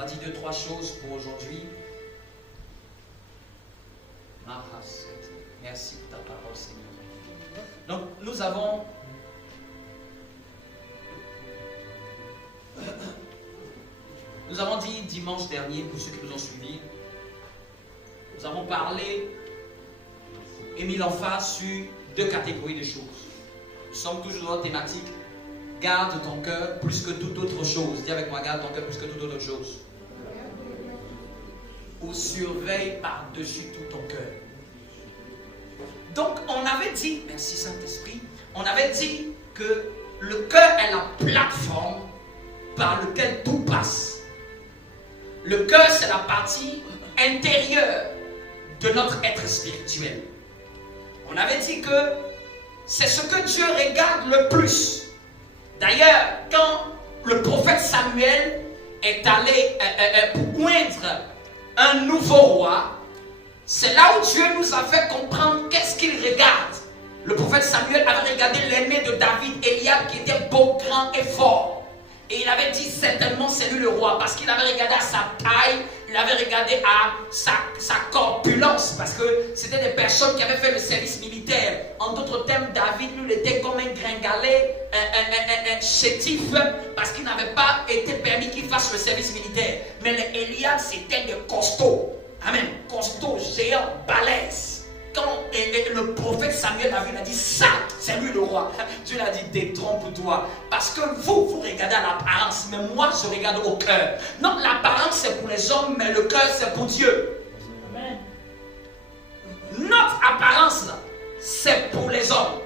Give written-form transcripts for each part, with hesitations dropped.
va dire 2-3 choses pour aujourd'hui. Merci pour ta parole, Seigneur. Donc, nous avons dit dimanche dernier, pour ceux qui nous ont suivis, nous avons parlé et mis l'emphase sur 2 catégories de choses. Nous sommes toujours dans la thématique garde ton cœur plus que toute autre chose. Dis avec moi, garde ton cœur plus que toute autre chose. Ou surveille par-dessus tout ton cœur. Donc, on avait dit, merci Saint-Esprit, on avait dit que le cœur est la plateforme par laquelle tout passe. Le cœur, c'est la partie intérieure de notre être spirituel. On avait dit que c'est ce que Dieu regarde le plus. D'ailleurs, quand le prophète Samuel est allé pour oindre un nouveau roi, c'est là où Dieu nous a fait comprendre qu'est-ce qu'il regarde. Le prophète Samuel avait regardé l'aîné de David, Eliab, qui était beau, grand et fort. Et il avait dit certainement c'est lui le roi, parce qu'il avait regardé à sa taille, il avait regardé à sa corpulence, parce que c'était des personnes qui avaient fait le service militaire. En d'autres termes, David, lui, était comme un gringalet, un chétif, parce qu'il n'avait pas été permis qu'il fasse le service militaire. Mais les Eliab, c'était des costauds. Amen. Costauds, géants, balèzes. Quand le prophète Samuel a vu, il a dit ça, c'est lui le roi. Dieu l'a dit, détrompe-toi. Parce que vous regardez à l'apparence, mais moi je regarde au cœur. Non, l'apparence c'est pour les hommes, mais le cœur c'est pour Dieu. Amen. Notre apparence, c'est pour les hommes.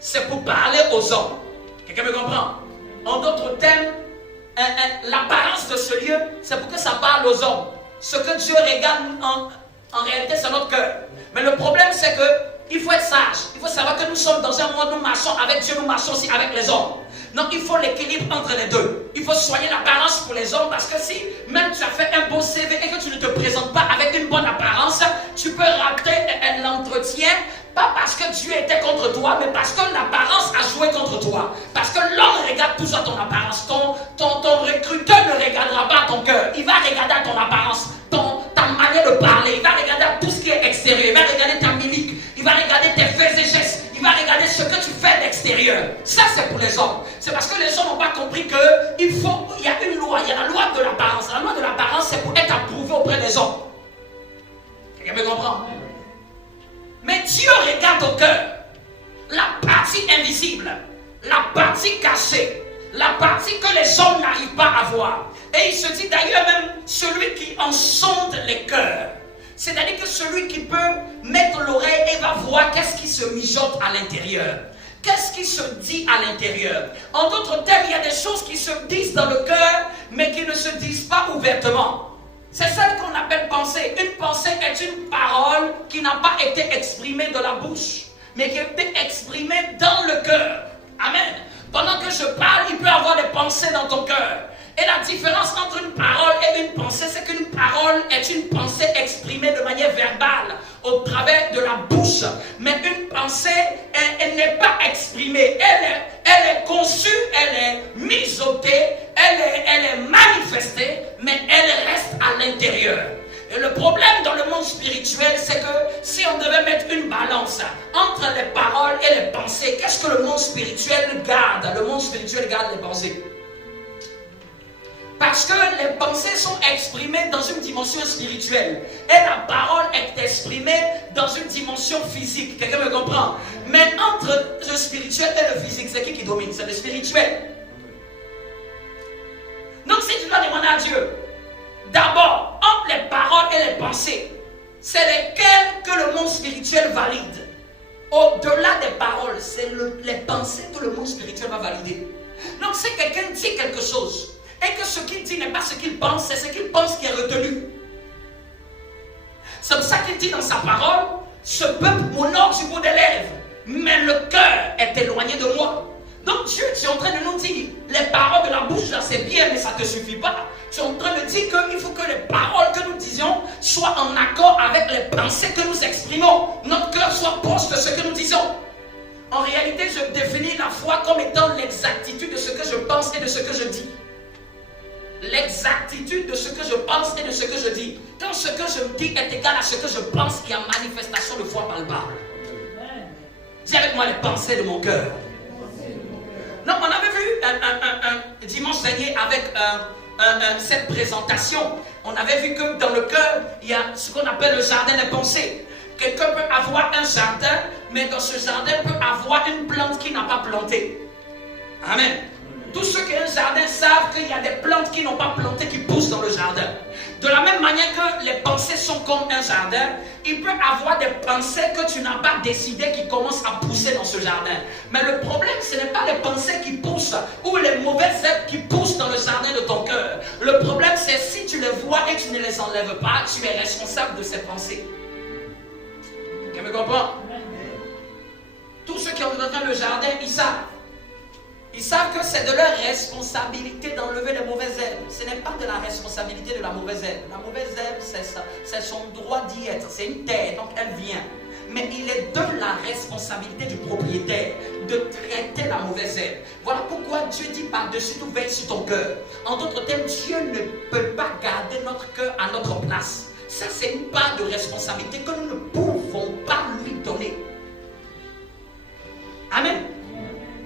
C'est pour parler aux hommes. Quelqu'un me comprend? En d'autres termes, l'apparence de ce lieu, c'est pour que ça parle aux hommes. Ce que Dieu regarde en réalité, c'est notre cœur. Mais le problème, c'est qu'il faut être sage. Il faut savoir que nous sommes dans un monde où nous marchons avec Dieu, nous marchons aussi avec les hommes. Donc, il faut l'équilibre entre les deux. Il faut soigner l'apparence pour les hommes, parce que si même tu as fait un beau CV et que tu ne te présentes pas avec une bonne apparence, tu peux rater l'entretien, pas parce que Dieu était contre toi, mais parce que l'apparence a joué contre toi. Parce que l'homme regarde toujours ton apparence. Ton recruteur ne regardera pas ton cœur. Il va regarder à ton apparence, ta manière de parler. Il va regarder à tout ce qui est extérieur. Il va regarder ta mimique. Il va regarder tes faits et gestes. Il va regarder ce que tu fais d'extérieur. Ça, c'est pour les hommes. C'est parce que les hommes n'ont pas compris qu'il y a une loi. Il y a la loi de l'apparence. La loi de l'apparence, c'est pour être approuvé auprès des hommes. Quelqu'un me comprend? Mais Dieu regarde au cœur. La partie invisible. La partie cachée. La partie que les hommes n'arrivent pas à voir. Et il se dit d'ailleurs même celui qui en sonde les cœurs. C'est-à-dire que celui qui peut mettre l'oreille et va voir qu'est-ce qui se mijote à l'intérieur. Qu'est-ce qui se dit à l'intérieur. En d'autres termes, il y a des choses qui se disent dans le cœur, mais qui ne se disent pas ouvertement. C'est celle qu'on appelle pensée. Une pensée est une parole qui n'a pas été exprimée de la bouche, mais qui a été exprimée dans le cœur. Amen. Pendant que je parle, il peut y avoir des pensées dans ton cœur. Et la différence entre une parole et une pensée, c'est qu'une parole est une pensée exprimée de manière verbale, au travers de la bouche. Mais une pensée, elle n'est pas exprimée. Elle est conçue, elle est misotée, elle est manifestée, mais elle reste à l'intérieur. Et le problème dans le monde spirituel, c'est que si on devait mettre une balance entre les paroles et les pensées, qu'est-ce que le monde spirituel garde? Le monde spirituel garde les pensées. Parce que les pensées sont exprimées dans une dimension spirituelle. Et la parole est exprimée dans une dimension physique. Quelqu'un me comprend? Mais entre le spirituel et le physique, c'est qui domine? C'est le spirituel. Donc si tu dois demander à Dieu, d'abord, entre les paroles et les pensées, c'est lesquelles que le monde spirituel valide. Au-delà des paroles, c'est les pensées que le monde spirituel va valider. Donc si quelqu'un dit quelque chose, et que ce qu'il dit n'est pas ce qu'il pense, c'est ce qu'il pense qui est retenu. C'est pour ça qu'il dit dans sa parole, ce peuple m'honore du bout des lèvres, mais le cœur est éloigné de moi. Donc Dieu, tu es en train de nous dire, les paroles de la bouche, là c'est bien, mais ça ne te suffit pas. Tu es en train de dire qu'il faut que les paroles que nous disions soient en accord avec les pensées que nous exprimons. Notre cœur soit proche de ce que nous disons. En réalité, je définis la foi comme étant l'exactitude de ce que je pense et de ce que je dis. l'exactitude de ce que je pense et de ce que je dis. Quand ce que je me dis est égal à ce que je pense, il y a manifestation de foi palpable. Dis avec moi les pensées de mon cœur. Non, on avait vu un dimanche dernier avec cette présentation, on avait vu que dans le cœur, il y a ce qu'on appelle le jardin des pensées. Quelqu'un peut avoir un jardin, mais dans ce jardin peut avoir une plante qui n'a pas planté. Amen. Tous ceux qui ont un jardin savent qu'il y a des plantes qui n'ont pas planté, qui poussent dans le jardin. De la même manière que les pensées sont comme un jardin, il peut y avoir des pensées que tu n'as pas décidé qui commencent à pousser dans ce jardin. Mais le problème, ce n'est pas les pensées qui poussent ou les mauvaises herbes qui poussent dans le jardin de ton cœur. Le problème, c'est si tu les vois et tu ne les enlèves pas, tu es responsable de ces pensées. Tu me comprends? Tous ceux qui ont dans le jardin, ils savent. Ils savent que c'est de leur responsabilité d'enlever les mauvaises herbes. Ce n'est pas de la responsabilité de la mauvaise herbe. La mauvaise herbe, c'est son droit d'y être. C'est une terre, donc elle vient. Mais il est de la responsabilité du propriétaire de traiter la mauvaise herbe. Voilà pourquoi Dieu dit par-dessus tout, veille sur ton cœur. En d'autres termes, Dieu ne peut pas garder notre cœur à notre place. Ça, c'est une part de responsabilité que nous ne pouvons pas lui donner. Amen.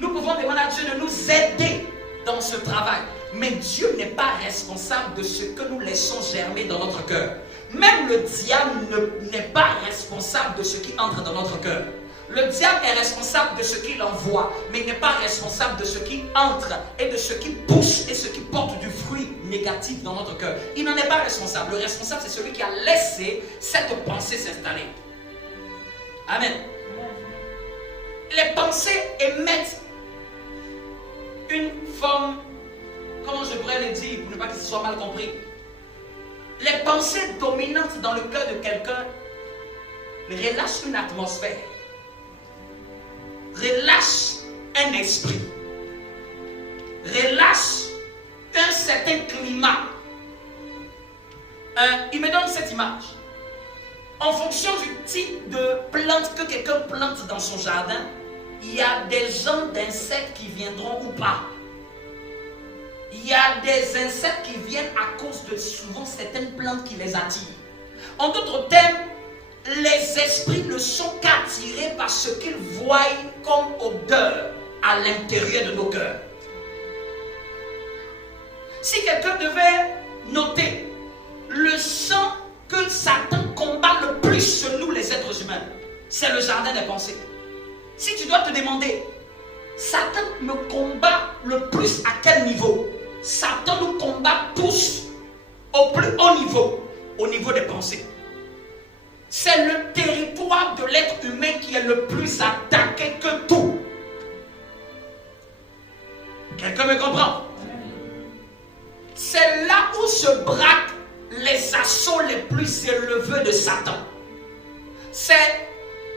Nous pouvons demander à Dieu de nous aider dans ce travail. Mais Dieu n'est pas responsable de ce que nous laissons germer dans notre cœur. Même le diable n'est pas responsable de ce qui entre dans notre cœur. Le diable est responsable de ce qu'il envoie, mais il n'est pas responsable de ce qui entre et de ce qui pousse et ce qui porte du fruit négatif dans notre cœur. Il n'en est pas responsable. Le responsable, c'est celui qui a laissé cette pensée s'installer. Amen. Les pensées émettent une forme, comment je pourrais le dire pour ne pas qu'il soit mal compris. Les pensées dominantes dans le cœur de quelqu'un relâchent une atmosphère, relâchent un esprit, relâchent un certain climat. Il me donne cette image. En fonction du type de plante que quelqu'un plante dans son jardin, il y a des genres d'insectes qui viendront ou pas. Il y a des insectes qui viennent à cause de souvent certaines plantes qui les attirent. En d'autres termes, les esprits ne sont qu'attirés par ce qu'ils voient comme odeur à l'intérieur de nos cœurs. Si quelqu'un devait noter le sang que Satan combat le plus sur nous les êtres humains, c'est le jardin des pensées. Si tu dois te demander, Satan me combat le plus à quel niveau? Satan nous combat tous au plus haut niveau, au niveau des pensées. C'est le territoire de l'être humain qui est le plus attaqué que tout. Quelqu'un me comprend? C'est là où se braquent les assauts les plus élevés de Satan. C'est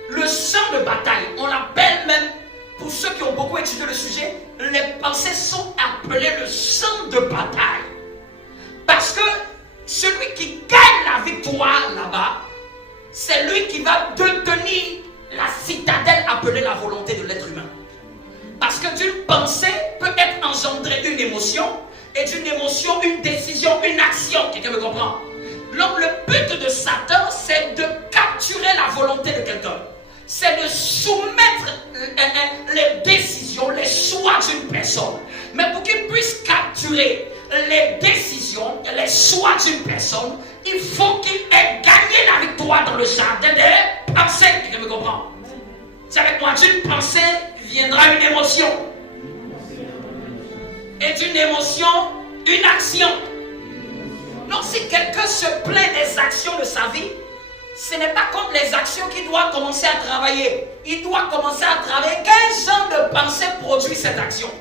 le champ de bataille. On l'appelle même, pour ceux qui ont beaucoup étudié le sujet, les pensées sont appelées le champ de bataille. Parce que celui qui gagne la victoire là-bas, c'est lui qui va détenir la citadelle appelée la volonté de l'être humain. Parce que d'une pensée peut être engendrée une émotion, et d'une émotion, une décision, une action. Quelqu'un me comprend? Donc le but de Satan, c'est de capturer la volonté de quelqu'un. C'est de soumettre les décisions, les choix d'une personne. Mais pour qu'il puisse capturer les décisions, les choix d'une personne, il faut qu'il ait gagné la victoire dans le jardin des pensées. Quelqu'un me comprend? C'est avec moi, d'une pensée viendra une émotion. Et d'une émotion, une action. Donc si quelqu'un se plaint des actions de sa vie, ce n'est pas comme les actions qu'il doit commencer à travailler. Il doit commencer à travailler. Quel genre de pensée produit cette action?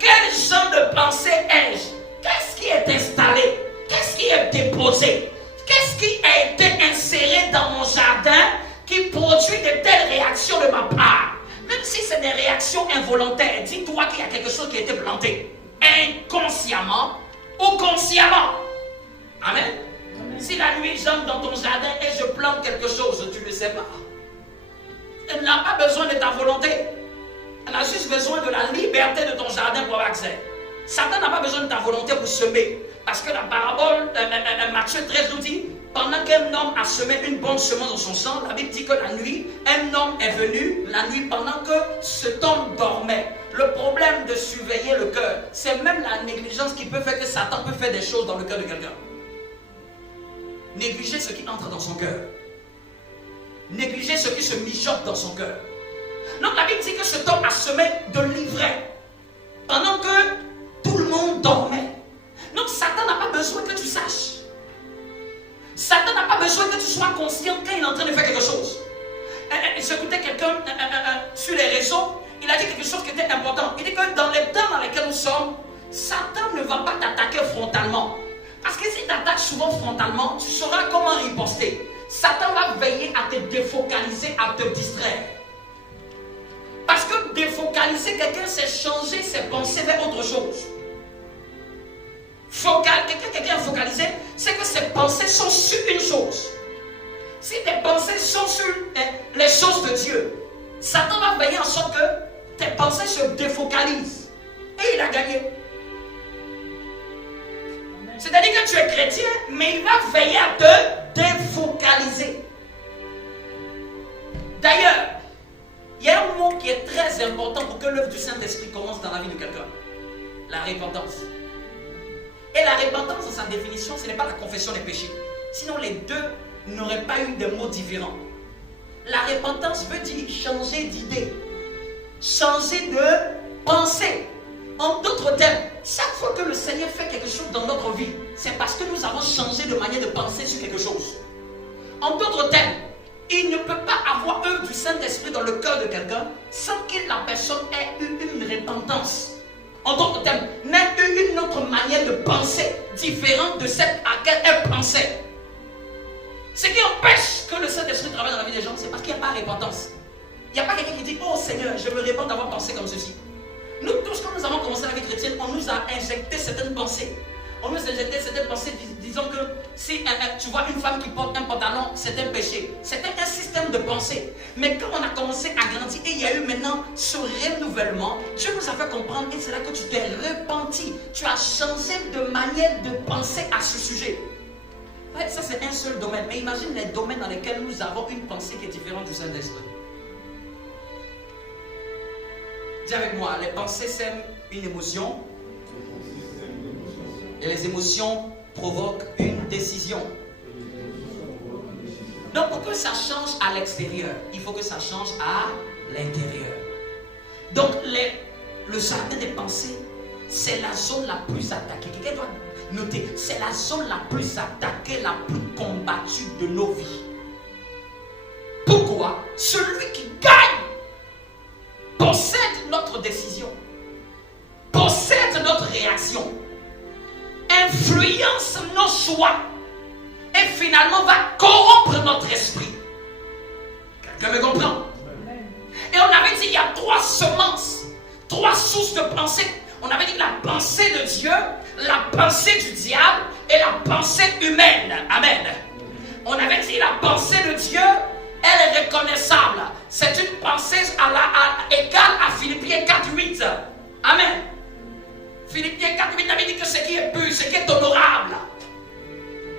Quel genre de pensée ai-je? Qu'est-ce qui est installé? Qu'est-ce qui est déposé? Qu'est-ce qui a été inséré dans mon jardin qui produit de telles réactions de ma part? Même si c'est des réactions involontaires, dis-toi qu'il y a quelque chose qui a été planté. Inconsciemment ou consciemment. Amen. Si la nuit j'entre dans ton jardin et je plante quelque chose, tu ne le sais pas. Elle n'a pas besoin de ta volonté. Elle a juste besoin de la liberté de ton jardin pour avoir accès. Satan n'a pas besoin de ta volonté pour semer. Parce que la parabole, Matthieu 13 nous dit, pendant qu'un homme a semé une bonne semence dans son champ, la Bible dit que la nuit, un homme est venu, la nuit, pendant que cet homme dormait. Le problème de surveiller le cœur, c'est même la négligence qui peut faire que Satan peut faire des choses dans le cœur de quelqu'un. Négliger ce qui entre dans son cœur. Négliger ce qui se mijote dans son cœur. Donc la Bible dit que cet homme a semé de l'ivraie pendant que tout le monde dormait. Donc Satan n'a pas besoin que tu saches. Satan n'a pas besoin que tu sois conscient quand il est en train de faire quelque chose. J'écoutais quelqu'un sur les réseaux, il a dit quelque chose qui était important. Il dit que dans les temps dans lesquels nous sommes, Satan ne va pas t'attaquer frontalement. Parce que s'il t'attaque souvent frontalement, tu sauras comment riposter. Satan va veiller à te défocaliser, à te distraire. Parce que défocaliser quelqu'un, c'est changer ses pensées vers autre chose. Quelqu'un est focalisé, c'est que ses pensées sont sur une chose. Si tes pensées sont sur les choses de Dieu, Satan va veiller en sorte que tes pensées se défocalisent. Et il a gagné. C'est-à-dire que tu es chrétien, mais il va veiller à te défocaliser. D'ailleurs, il y a un mot qui est très important pour que l'œuvre du Saint-Esprit commence dans la vie de quelqu'un. La repentance. Et la repentance, dans sa définition, ce n'est pas la confession des péchés. Sinon, les deux n'auraient pas eu des mots différents. La repentance veut dire changer d'idée, changer de pensée. En d'autres termes, chaque fois que le Seigneur fait quelque chose dans notre vie, c'est parce que nous avons changé de manière de penser sur quelque chose. En d'autres termes, il ne peut pas avoir œuvre du Saint-Esprit dans le cœur de quelqu'un sans que la personne ait eu une repentance. En d'autres termes, n'ait eu une autre manière de penser différente de celle à laquelle elle pensait. Ce qui empêche que le Saint-Esprit travaille dans la vie des gens, c'est parce qu'il n'y a pas de repentance. Il n'y a pas quelqu'un qui dit, oh Seigneur, je me répands d'avoir pensé comme ceci. Nous tous, quand nous avons commencé la vie chrétienne, on nous a injecté certaines pensées. On nous a injecté certaines pensées, disons que si tu vois une femme qui porte un pantalon, c'est un péché. C'était un système de pensée. Mais quand on a commencé à grandir et il y a eu maintenant ce renouvellement, Dieu nous a fait comprendre et c'est là que tu t'es repenti. Tu as changé de manière de penser à ce sujet. Ouais, ça c'est un seul domaine. Mais imagine les domaines dans lesquels nous avons une pensée qui est différente du Saint-Esprit. Dis avec moi, les pensées sèment une émotion. Et les émotions provoquent une décision. Donc pour que ça change à l'extérieur, il faut que ça change à l'intérieur. Donc le jardin des pensées, c'est la zone la plus attaquée. Quelqu'un doit noter, c'est la zone la plus attaquée, la plus combattue de nos vies. Pourquoi? Celui qui gagne possède notre décision, possède notre réaction, influence nos choix et finalement va corrompre notre esprit. Quelqu'un me comprend? Et on avait dit il y a 3 semences, 3 sources de pensée. On avait dit la pensée de Dieu, la pensée du diable et la pensée humaine. Amen. On avait dit la pensée de Dieu, elle est reconnaissable. C'est une pensée égale à Philippiens 4:8. Amen. Philippiens 4:8 avait dit que ce qui est pur, ce qui est honorable,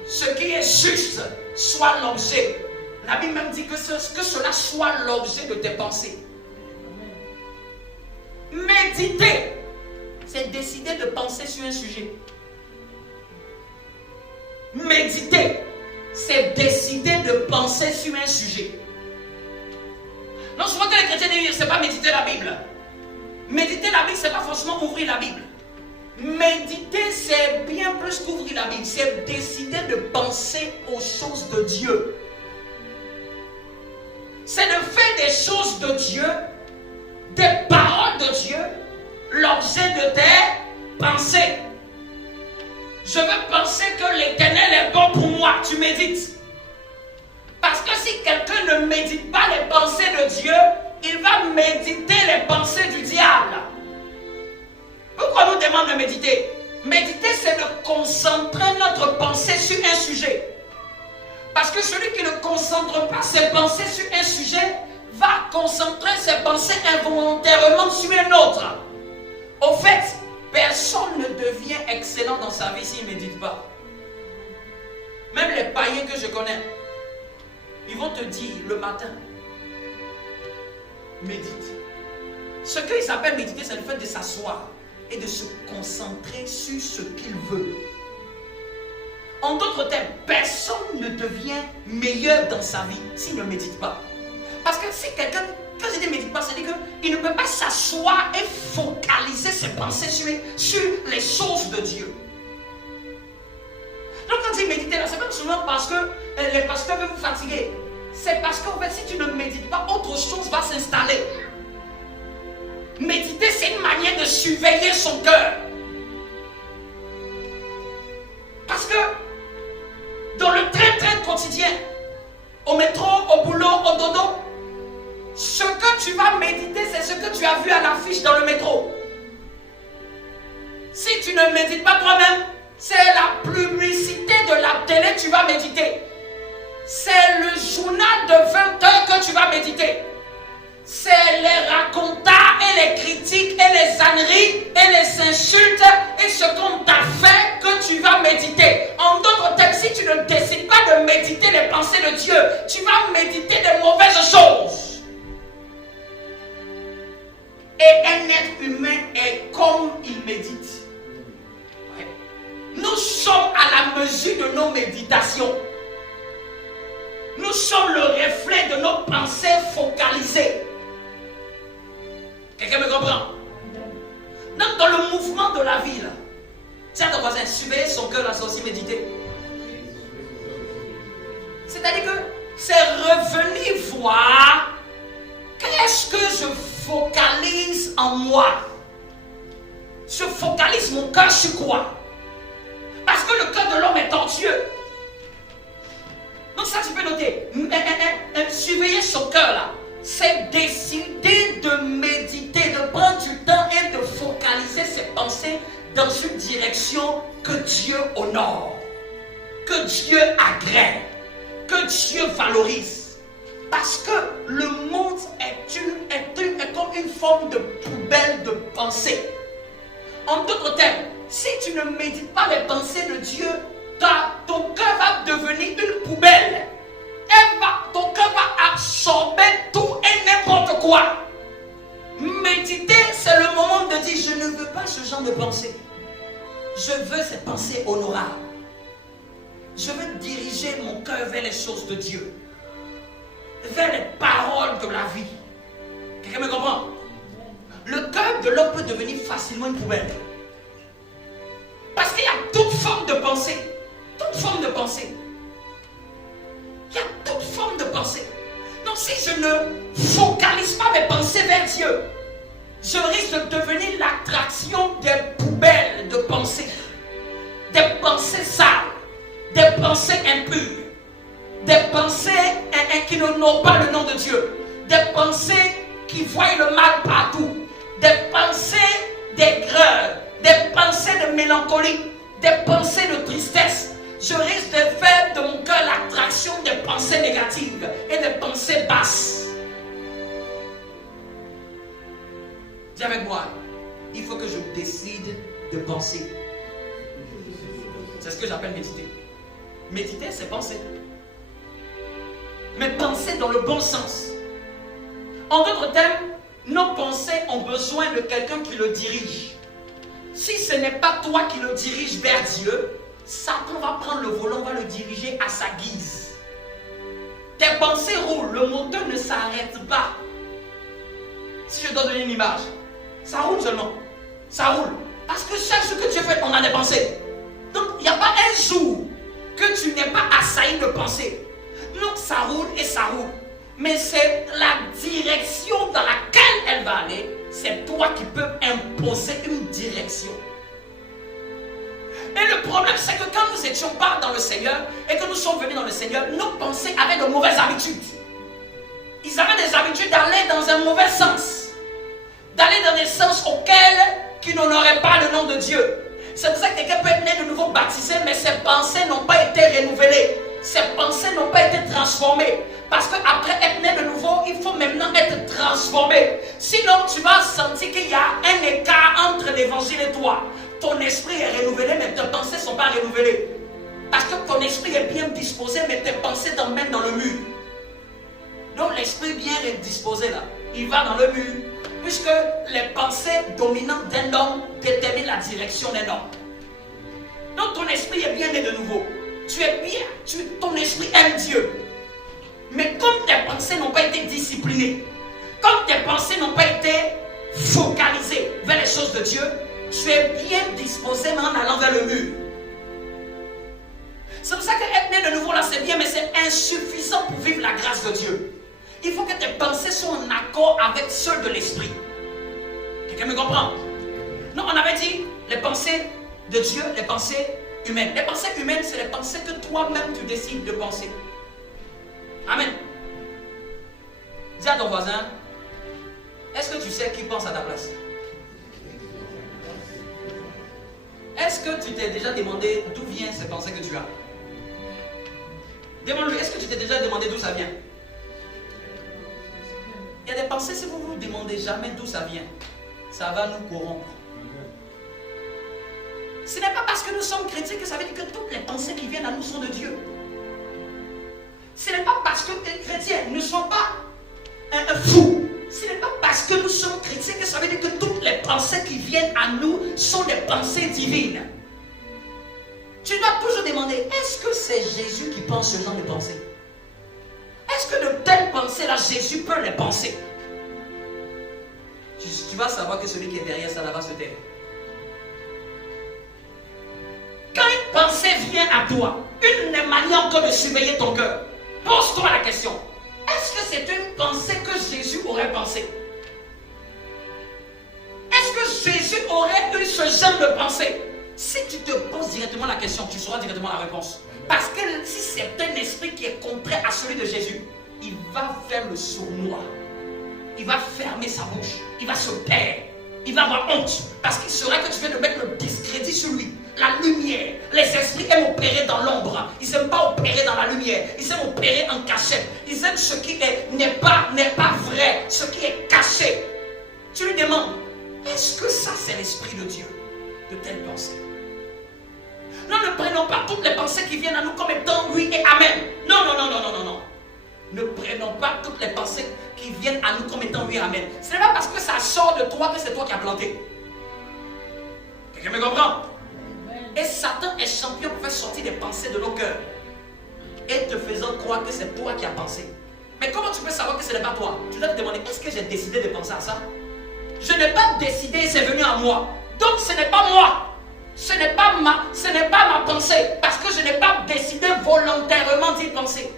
ce qui est juste, soit l'objet. La Bible même dit que cela soit l'objet de tes pensées. Méditer, c'est décider de penser sur un sujet. Méditer, c'est décider de penser sur un sujet. Non, souvent que les chrétiens disent, c'est pas méditer la Bible. Méditer la Bible, c'est pas forcément ouvrir la Bible. Méditer, c'est bien plus qu'ouvrir la Bible. C'est décider de penser aux choses de Dieu. C'est de faire des choses de Dieu, des paroles de Dieu, l'objet de tes pensées. Je veux penser que l'Éternel est bon pour moi. Tu médites. Parce que si quelqu'un ne médite pas les pensées de Dieu, il va méditer les pensées du diable. Pourquoi on nous demande de méditer? Méditer, c'est de concentrer notre pensée sur un sujet. Parce que celui qui ne concentre pas ses pensées sur un sujet va concentrer ses pensées involontairement sur un autre. Au fait, personne ne devient excellent dans sa vie s'il ne médite pas. Même les païens que je connais, ils vont te dire le matin, médite. Ce qu'ils appellent méditer, c'est le fait de s'asseoir et de se concentrer sur ce qu'il veut. En d'autres termes, personne ne devient meilleur dans sa vie s'il ne médite pas. Parce que si quelqu'un, quand je dis médite pas, c'est-à-dire qu'il ne peut pas s'asseoir et focaliser ses pensées sur les choses de Dieu. Donc quand il médite là, c'est pas souvent parce que les pasteurs veulent vous fatiguer. C'est parce qu'en fait, si tu ne médites pas, autre chose va s'installer. Méditer, c'est une manière de surveiller son cœur. Parce que dans le train-train quotidien, au métro, au boulot, au dodo, ce que tu vas méditer, c'est ce que tu as vu à l'affiche dans le métro. Si tu ne médites pas toi-même, c'est la publicité de la télé que tu vas méditer. C'est le journal de 20 heures que tu vas méditer. C'est les racontats et les critiques et les âneries et les insultes et ce qu'on t'a fait que tu vas méditer. En d'autres termes, si tu ne décides pas de méditer les pensées de Dieu, tu vas méditer des mauvaises choses. Et un être humain est comme il médite. Ouais. Nous sommes à la mesure de nos méditations. Nous sommes le reflet de nos pensées focalisées. Quelqu'un me comprend? Donc dans le mouvement de la vie, là, tiens ton voisin, surveiller son cœur, là, c'est aussi méditer. C'est-à-dire que c'est revenir voir qu'est-ce que je focalise en moi. Je focalise mon cœur sur quoi? Parce que le cœur de l'homme est tortueux. Donc ça tu peux noter. Surveiller son cœur là, c'est décider de méditer, de prendre du temps et de focaliser ses pensées dans une direction que Dieu honore, que Dieu agrée, que Dieu valorise. Parce que le monde est comme une forme de poubelle de pensée. En d'autres termes, si tu ne médites pas les pensées de Dieu, ton cœur va devenir une poubelle. Ton cœur va absorber tout et n'importe quoi. Méditer, c'est le moment de dire, je ne veux pas ce genre de pensée. Je veux ces pensées honorables. Je veux diriger mon cœur vers les choses de Dieu, vers les paroles de la vie. Quelqu'un me comprend? Le cœur de l'homme peut devenir facilement une poubelle. Parce qu'il y a toute forme de pensée. Toute forme de pensée. Il y a toute forme de pensée. Donc si je ne focalise pas mes pensées vers Dieu, je risque de devenir l'attraction des poubelles de pensée. Des pensées sales, des pensées impures, des pensées qui n'honorent pas le nom de Dieu, des pensées qui voient le mal partout, des pensées d'aigreur, des pensées de mélancolie, des pensées de tristesse. Je risque de faire de mon cœur l'attraction des pensées négatives et des pensées basses. Dis avec moi, il faut que je décide de penser. C'est ce que j'appelle méditer. Méditer, c'est penser. Mais penser dans le bon sens. En d'autres termes, nos pensées ont besoin de quelqu'un qui le dirige. Si ce n'est pas toi qui le dirige vers Dieu, Satan va prendre le volant, va le diriger à sa guise. Tes pensées roulent, le moteur ne s'arrête pas. Si je dois donner une image, ça roule seulement. Ça roule. Parce que chaque jour que tu fais, on a des pensées. Donc il n'y a pas un jour que tu n'es pas assailli de pensées. Donc ça roule et ça roule. Mais c'est la direction dans laquelle elle va aller. C'est toi qui peux imposer une direction. Et le problème, c'est que quand nous n'étions pas dans le Seigneur et que nous sommes venus dans le Seigneur, nos pensées avaient de mauvaises habitudes. Ils avaient des habitudes d'aller dans un mauvais sens. D'aller dans des sens qui n'honoraient pas le nom de Dieu. C'est pour ça que quelqu'un peut être né de nouveau baptisé, mais ses pensées n'ont pas été renouvelées. Ses pensées n'ont pas été transformées. Parce qu'après être né de nouveau, il faut maintenant être transformé. Si Sinon, tu vas sentir qu'il y a un écart entre l'évangile et toi. Ton esprit est renouvelé, mais tes pensées ne sont pas renouvelées. Parce que ton esprit est bien disposé, mais tes pensées t'emmènent dans le mur. Donc l'esprit bien disposé là, il va dans le mur. Puisque les pensées dominantes d'un homme déterminent la direction d'un homme. Donc ton esprit est bien né de nouveau. Tu es bien, ton esprit aime Dieu. Mais comme tes pensées n'ont pas été disciplinées, comme tes pensées n'ont pas été focalisées vers les choses de Dieu, tu es bien disposé mais en allant vers le mur. C'est pour ça qu'être né de nouveau là c'est bien, mais c'est insuffisant pour vivre la grâce de Dieu. Il faut que tes pensées soient en accord avec celles de l'esprit. Quelqu'un me comprend? Non, on avait dit les pensées de Dieu, les pensées humaines. Les pensées humaines, c'est les pensées que toi-même tu décides de penser. Amen. Dis à ton voisin, est-ce que tu sais qui pense à ta place? Est-ce que tu t'es déjà demandé d'où viennent ces pensées que tu as? Demande-lui, est-ce que tu t'es déjà demandé d'où ça vient? Il y a des pensées, si vous ne vous demandez jamais d'où ça vient, ça va nous corrompre. Ce n'est pas parce que nous sommes chrétiens que ça veut dire que toutes les pensées qui viennent à nous sont de Dieu. Ce n'est pas parce que les chrétiens ne sont pas fous. Ce n'est pas parce que nous sommes chrétiens que ça veut dire que toutes les pensées qui viennent à nous sont des pensées divines. Tu dois toujours demander, est-ce que c'est Jésus qui pense ce genre de pensée? Est-ce que de telles pensées-là, Jésus peut les penser? Tu vas savoir que celui qui est derrière ça là va se taire. Quand une pensée vient à toi, une manière que de surveiller ton cœur, pose-toi la question, est-ce que c'est une pensée que Jésus aurait pensée? Est-ce que Jésus aurait eu ce genre de pensée? Si tu te poses directement la question, tu sauras directement la réponse. Parce que si c'est un esprit qui est contraire à celui de Jésus, il va faire le sournois. Il va fermer sa bouche. Il va se taire. Il va avoir honte. Parce qu'il saura que tu viens de mettre le discrédit sur lui. La lumière. Les esprits aiment opérer dans l'ombre. Ils n'aiment pas opérer dans la lumière. Ils aiment opérer en cachette. Ils aiment ce qui n'est pas vrai. Ce qui est caché. Tu lui demandes, est-ce que ça c'est l'esprit de Dieu? De telles pensées. Nous ne prenons pas toutes les pensées qui viennent à nous comme étant oui et amen. Non, non, non, non, non, non, non. Ne prenons pas toutes les pensées qui viennent à nous comme étant oui et amen. Ce n'est pas parce que ça sort de toi que c'est toi qui as planté. Quelqu'un me comprend? Et Satan est champion pour faire sortir des pensées de nos cœurs. Et te faisant croire que c'est toi qui as pensé. Mais comment tu peux savoir que ce n'est pas toi? Tu dois te demander, est-ce que j'ai décidé de penser à ça? Je n'ai pas décidé et c'est venu à moi. Donc ce n'est pas moi. Ce n'est pas ma pensée. Parce que je n'ai pas décidé volontairement d'y penser.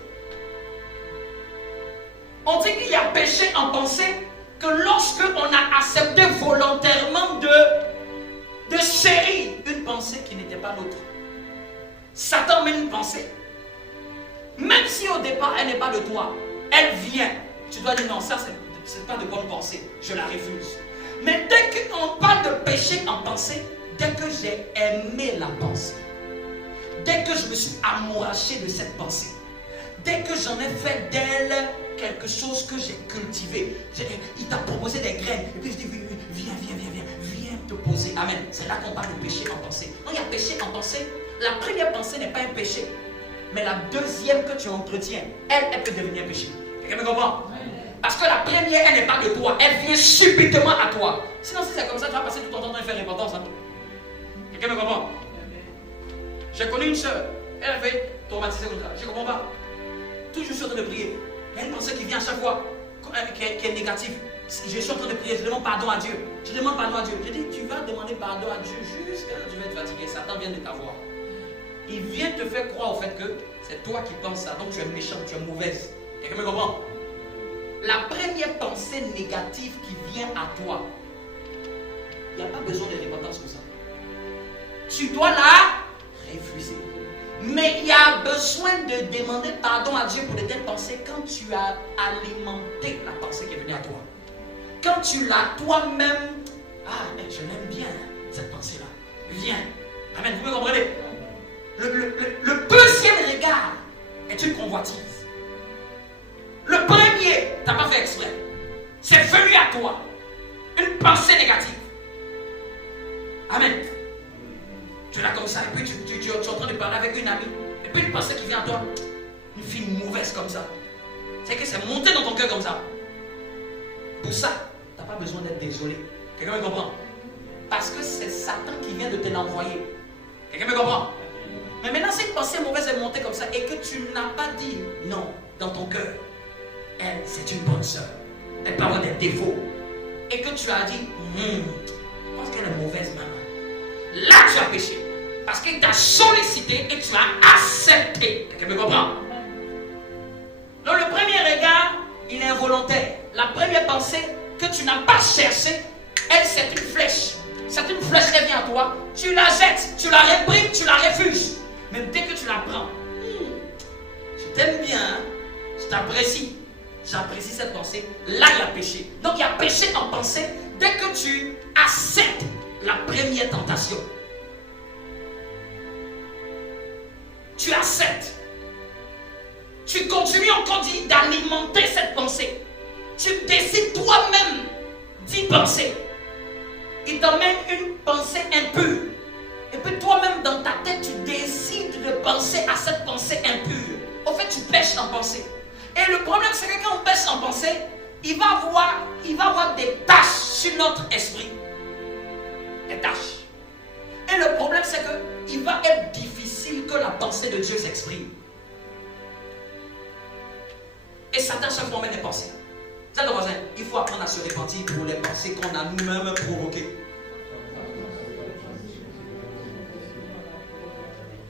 On dit qu'il y a péché en pensée que lorsque on a accepté volontairement de chérir une pensée qui n'était pas nôtre. Satan met une pensée. Même si au départ elle n'est pas de toi, elle vient. Tu dois dire non, ça c'est pas de bonne pensée. Je la refuse. Mais dès qu'on parle de péché en pensée, dès que j'ai aimé la pensée, dès que je me suis amouraché de cette pensée, dès que j'en ai fait d'elle quelque chose que j'ai cultivé, il t'a proposé des graines, et puis je dis viens te poser. Amen. C'est là qu'on parle de péché en pensée. Non, il y a péché en pensée. La première pensée n'est pas un péché, mais la deuxième que tu entretiens, elle peut devenir un péché. Quelqu'un me comprend? Parce que la première, elle n'est pas de toi, elle vient subitement à toi. Sinon, si c'est comme ça, tu vas passer tout ton temps à faire l'importance. Hein? Quelqu'un me comprend? J'ai connu une soeur, elle avait traumatisé comme ça. Je ne comprends pas. Toujours sur train de prier. Il y a une pensée qui vient à chaque fois, qui est négative. Je suis en train de prier, je demande pardon à Dieu. Je demande pardon à Dieu. Je dis, tu vas demander pardon à Dieu jusqu'à ce que tu vas être fatigué. Satan vient de t'avoir. Il vient te faire croire au fait que c'est toi qui penses ça. Donc tu es méchant, tu es mauvaise. Quelqu'un me comprend? La première pensée négative qui vient à toi, il n'y a pas besoin de repentance pour ça. Tu dois la refuser. Mais il y a besoin de demander pardon à Dieu pour de telles pensées quand tu as alimenté la pensée qui est venue à toi. Quand tu l'as toi-même, je l'aime bien cette pensée-là. Viens. Amen, vous me comprenez? Le deuxième regard est une convoitise. Le premier, tu n'as pas fait exprès. C'est venu à toi. puis une pensée qui vient à toi, une fille mauvaise comme ça. C'est que c'est monté dans ton cœur comme ça. Pour ça, tu n'as pas besoin d'être désolé. Quelqu'un me comprend? Parce que c'est Satan qui vient de te l'envoyer. Quelqu'un me comprend? Mais maintenant, si une pensée mauvaise est montée comme ça et que tu n'as pas dit non dans ton cœur, elle, c'est une bonne soeur. Elle peut avoir des défauts. Et que tu as dit, je pense qu'elle est mauvaise maintenant. Là, tu as péché. Parce qu'il t'a sollicité et tu as accepté. Quelqu'un me comprend? Donc, le premier regard, il est involontaire. La première pensée que tu n'as pas cherchée, elle, c'est une flèche. C'est une flèche qui vient à toi. Tu la jettes, tu la réprimes, tu la refuses. Même dès que tu la prends, je t'aime bien, hein? Je t'apprécie. J'apprécie cette pensée. Là, il y a péché. Donc, il y a péché en pensée dès que tu acceptes la première tentation. Tu acceptes. Tu continues encore d'alimenter cette pensée. Tu décides toi-même d'y penser. Il t'emmène une pensée impure. Et puis toi-même dans ta tête, tu décides de penser à cette pensée impure. En fait, tu pêches en pensée. Et le problème, c'est que quand on pêche en pensée, il va avoir des taches sur notre esprit. Des taches. Et le problème, c'est qu'il va être difficile que la pensée de Dieu s'exprime. Et Satan chaque fois met des pensées. C'est ton voisin, il faut apprendre à se repentir pour les pensées qu'on a nous-mêmes provoquées.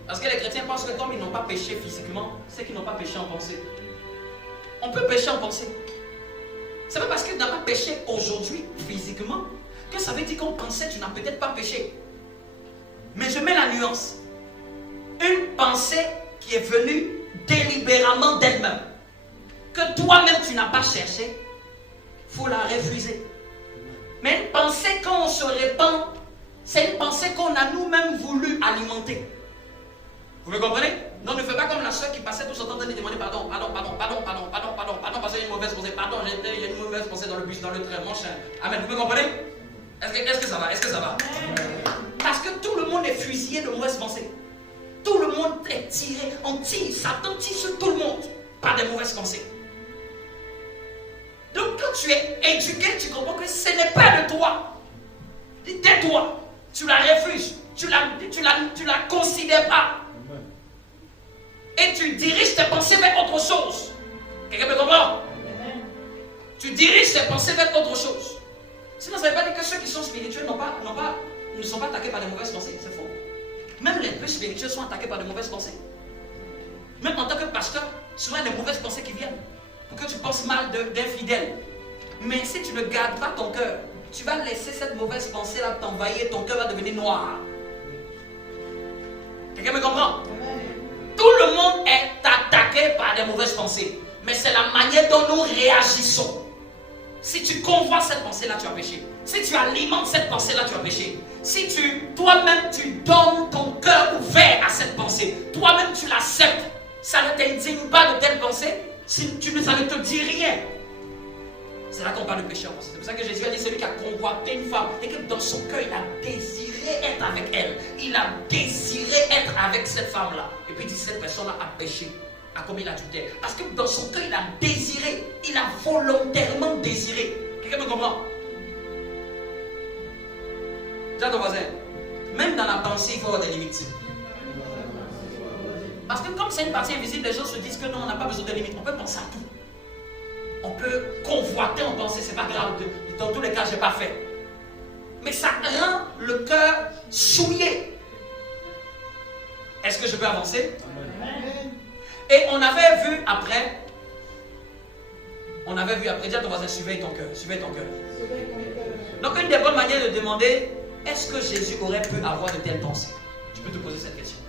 Parce que les chrétiens pensent que comme ils n'ont pas péché physiquement, c'est qu'ils n'ont pas péché en pensée. On peut pécher en pensée. C'est pas parce que tu n'as pas péché aujourd'hui physiquement que ça veut dire qu'en pensée tu n'as peut-être pas péché. Mais je mets la nuance. Une pensée qui est venue délibérément d'elle-même, que toi-même tu n'as pas cherché, il faut la refuser. Mais une pensée, quand on se répand, c'est une pensée qu'on a nous-mêmes voulu alimenter. Vous me comprenez? Non, ne fais pas comme la soeur qui passait tout son temps de demander pardon, parce qu'il y a une mauvaise pensée, pardon, j'ai une mauvaise pensée dans le bus, dans le train, mon chien. Amen, vous me comprenez? Est-ce que ça va? Est-ce que ça va? Parce que tout le monde est fusillé de mauvaises pensées. Tout le monde est tiré, on tire, Satan tire sur tout le monde par des mauvaises pensées. Donc quand tu es éduqué, tu comprends que ce n'est pas de toi. Tais-toi, tu la refuses, tu la considères pas. Et tu diriges tes pensées vers autre chose. Quelqu'un me comprend? Tu diriges tes pensées vers autre chose. Sinon, ça ne veut pas dire que ceux qui sont spirituels ne sont pas attaqués par des mauvaises pensées. C'est faux. Même les plus spirituels sont attaqués par de mauvaises pensées. Même en tant que pasteur, souvent il y a des mauvaises pensées qui viennent pour que tu penses mal d'infidèles. Mais si tu ne gardes pas ton cœur, tu vas laisser cette mauvaise pensée-là t'envahir, ton cœur va devenir noir. Quelqu'un me comprend? Tout le monde est attaqué par des mauvaises pensées. Mais c'est la manière dont nous réagissons. Si tu convoites cette pensée-là, tu as péché. Si tu alimentes cette pensée-là, tu as péché. Si toi-même, tu donnes ton cœur ouvert à cette pensée, toi-même, tu l'acceptes, ça ne t'indigne pas de telle pensée, ça ne te dit rien. C'est là qu'on parle de péché en pensée. C'est pour ça que Jésus a dit celui qui a convoité une femme et que dans son cœur, il a désiré être avec elle. Il a désiré être avec cette femme-là. Et puis il dit cette personne-là a péché, a commis l'adultère. Parce que dans son cœur, il a désiré, il a volontairement désiré. Quelqu'un me comprend? Dis à ton voisin, même dans la pensée, il faut avoir des limites. Parce que comme c'est une partie invisible, les gens se disent que non, on n'a pas besoin de limites. On peut penser à tout. On peut convoiter en pensée, c'est pas grave. Dans tous les cas, je n'ai pas fait. Mais ça rend le cœur souillé. Est-ce que je peux avancer? Amen. Et on avait vu après, dis à ton voisin, surveille ton cœur. Donc une des bonnes manières de demander, est-ce que Jésus aurait pu avoir de telles pensées? Tu peux te poser cette question.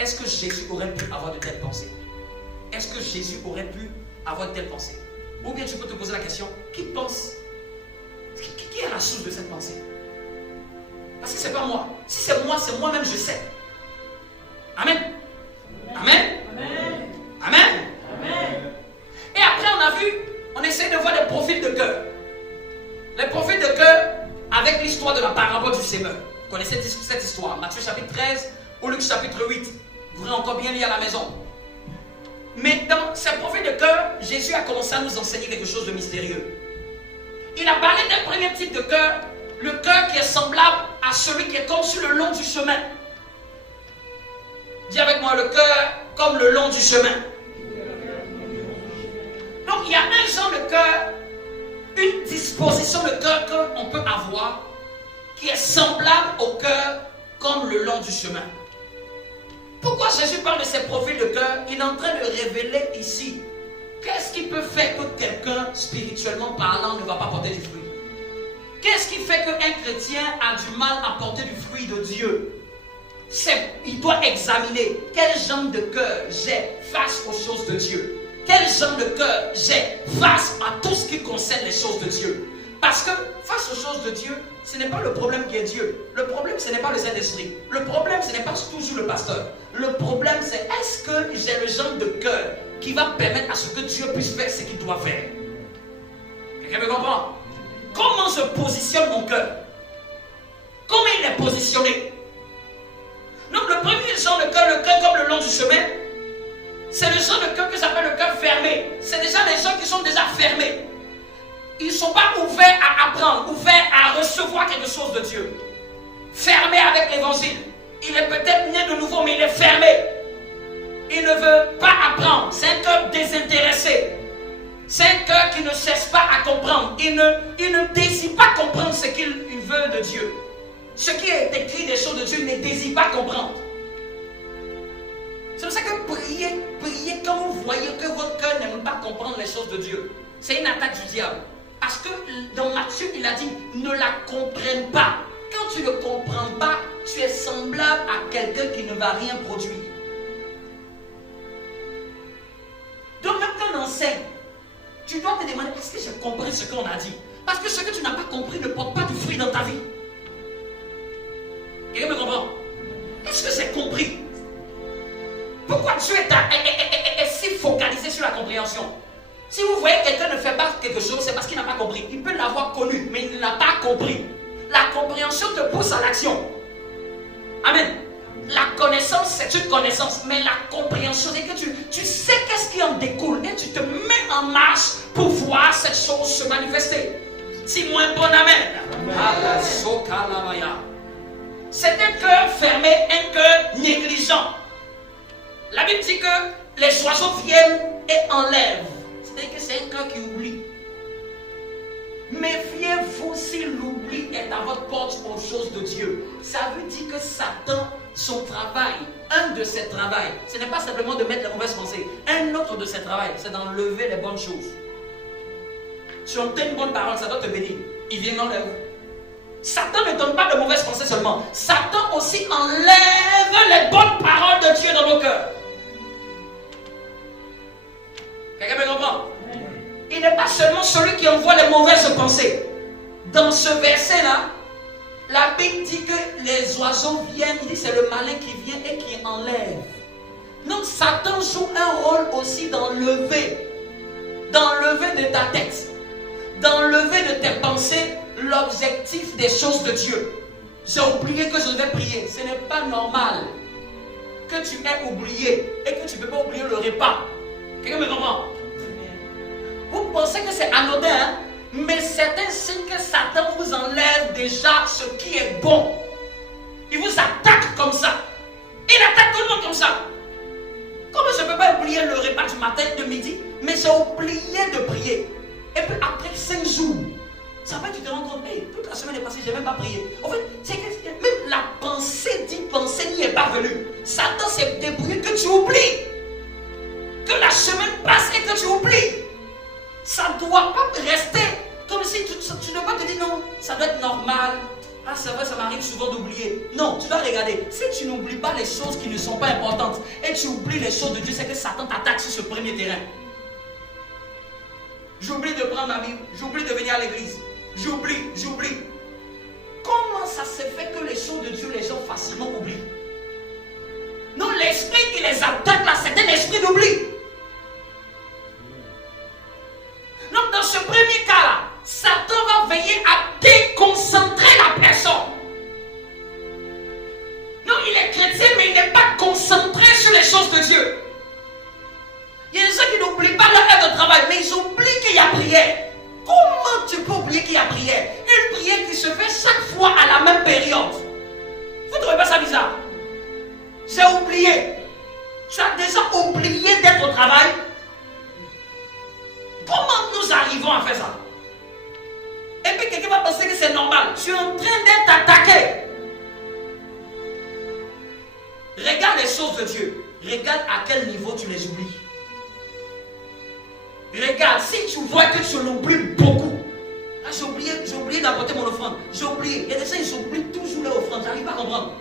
Est-ce que Jésus aurait pu avoir de telles pensées? Est-ce que Jésus aurait pu avoir de telles pensées? Ou bien tu peux te poser la question, qui pense? Qui est la source de cette pensée? Parce que ce n'est pas moi. Si c'est moi, c'est moi-même, je sais. Amen. Amen. Amen. Amen. Amen. Et après, on essaie de voir des profils de cœur. Les profils de cœur avec l'histoire de la parabole du sémeur. Vous connaissez cette histoire, Matthieu chapitre 13 ou Luc chapitre 8. Vous encore bien liés à la maison. Mais dans ces profils de cœur, Jésus a commencé à nous enseigner quelque chose de mystérieux. Il a parlé d'un premier type de cœur, le cœur qui est semblable à celui qui est comme sur le long du chemin. Dis avec moi, le cœur comme le long du chemin. Donc il y a un genre de cœur, une disposition de cœur qu'on peut avoir qui est semblable au cœur comme le long du chemin. Pourquoi Jésus parle de ces profils de cœur? Il est en train de révéler ici. Qu'est-ce qui peut faire que quelqu'un, spirituellement parlant, ne va pas porter du fruit? Qu'est-ce qui fait qu'un chrétien a du mal à porter du fruit de Dieu? Il doit examiner quel genre de cœur j'ai face aux choses de Dieu. Quel genre de cœur j'ai face à tout ce qui concerne les choses de Dieu. Parce que face aux choses de Dieu, ce n'est pas le problème qui est Dieu. Le problème, ce n'est pas le Saint-Esprit. Le problème, ce n'est pas toujours le pasteur. Le problème, c'est est-ce que j'ai le genre de cœur qui va permettre à ce que Dieu puisse faire ce qu'il doit faire. Quelqu'un me comprend? Comment je positionne mon cœur? Comment il est positionné? Donc le premier genre de cœur, le cœur comme le long du chemin, c'est le genre de cœur que j'appelle le cœur fermé. C'est déjà des gens qui sont déjà fermés. Ils ne sont pas ouverts à apprendre, ouverts à recevoir quelque chose de Dieu. Fermé avec l'évangile. Il est peut-être né de nouveau, mais il est fermé. Il ne veut pas apprendre. C'est un cœur désintéressé. C'est un cœur qui ne cherche pas à comprendre. Il ne désire pas comprendre ce qu'il veut de Dieu. Ce qui est écrit des choses de Dieu, il ne désire pas comprendre. C'est pour ça que priez quand vous voyez que votre cœur n'aime pas comprendre les choses de Dieu. C'est une attaque du diable. Parce que dans Matthieu, il a dit, ne la comprennent pas. Quand tu ne comprends pas, tu es semblable à quelqu'un qui ne va rien produire. Donc même quand on enseigne, tu dois te demander, est-ce que j'ai compris ce qu'on a dit? Parce que ce que tu n'as pas compris ne porte pas du fruit dans ta vie. Quelqu'un me comprend? Est-ce que j'ai compris? Pourquoi Dieu est si focalisé sur la compréhension? Si vous voyez quelqu'un ne fait pas quelque chose, c'est parce qu'il n'a pas compris. Il peut l'avoir connu, mais il n'a pas compris. La compréhension te pousse à l'action. Amen. La connaissance, c'est une connaissance, mais la compréhension, c'est que tu sais qu'est-ce qui en découle et tu te mets en marche pour voir cette chose se manifester. Dis-moi un bon amen. C'est un cœur fermé, un cœur négligent. La Bible dit que les oiseaux viennent et enlèvent. C'est-à-dire que c'est un cœur qui oublie. Méfiez-vous si l'oubli est à votre porte aux choses de Dieu. Ça veut dire que Satan, son travail, un de ses travails, ce n'est pas simplement de mettre les mauvaises pensées. Un autre de ses travails, c'est d'enlever les bonnes choses. Tu entends une bonne parole, ça doit te bénir. Il vient enlève. Satan ne donne pas de mauvaises pensées seulement. Satan aussi enlève les bonnes paroles de Dieu dans nos cœurs. Quelqu'un me comprend? Il n'est pas seulement celui qui envoie les mauvaises pensées. Dans ce verset-là, la Bible dit que les oiseaux viennent, il dit c'est le malin qui vient et qui enlève. Donc Satan joue un rôle aussi d'enlever de ta tête, d'enlever de tes pensées l'objectif des choses de Dieu. J'ai oublié que je devais prier. Ce n'est pas normal que tu aies oublié et que tu ne peux pas oublier le repas. Quelqu'un me comprend? Vous pensez que c'est anodin, hein? Mais c'est un signe que Satan vous enlève déjà ce qui est bon. Il vous attaque comme ça. Il attaque tout le monde comme ça. Comme je ne peux pas oublier le repas du matin, de midi, mais j'ai oublié de prier. Et puis après 5 jours, ça va, tu te rends compte, hey, toute la semaine est passée, je n'ai même pas prié. En fait, c'est que même la pensée dit pensée n'y est pas venue. Satan s'est débrouillé que tu oublies. Que la semaine passe et que tu oublies. Ça ne doit pas rester comme si tu ne dois pas te dire non, ça doit être normal. Ah, c'est vrai, ça m'arrive souvent d'oublier. Non, tu dois regarder. Si tu n'oublies pas les choses qui ne sont pas importantes et tu oublies les choses de Dieu, c'est que Satan t'attaque sur ce premier terrain. J'oublie de prendre ma Bible, j'oublie de venir à l'église. J'oublie. Comment ça se fait que les choses de Dieu, les gens facilement oublient? Non, l'esprit qui les attaque là, c'est un esprit d'oubli. Donc dans ce premier cas-là, Satan va veiller à déconcentrer la personne. Non, il est chrétien, mais il n'est pas concentré sur les choses prière. Comment tu peux oublier qu'il y a prière? Une prière qui se fait chaque fois à la même période. Vous ne trouvez pas ça bizarre? J'ai oublié. Tu as déjà oublié d'être au travail? Comment nous arrivons à faire ça? Et puis quelqu'un va penser que c'est normal. Je suis en train d'être attaqué. Regarde les choses de Dieu. Regarde à quel niveau tu les oublies. Regarde, si tu vois que tu l'oublies beaucoup. Ah, j'ai oublié d'apporter mon offrande. J'ai oublié. Il y a des gens, ils oublient toujours leur offrande. J'arrive pas à comprendre.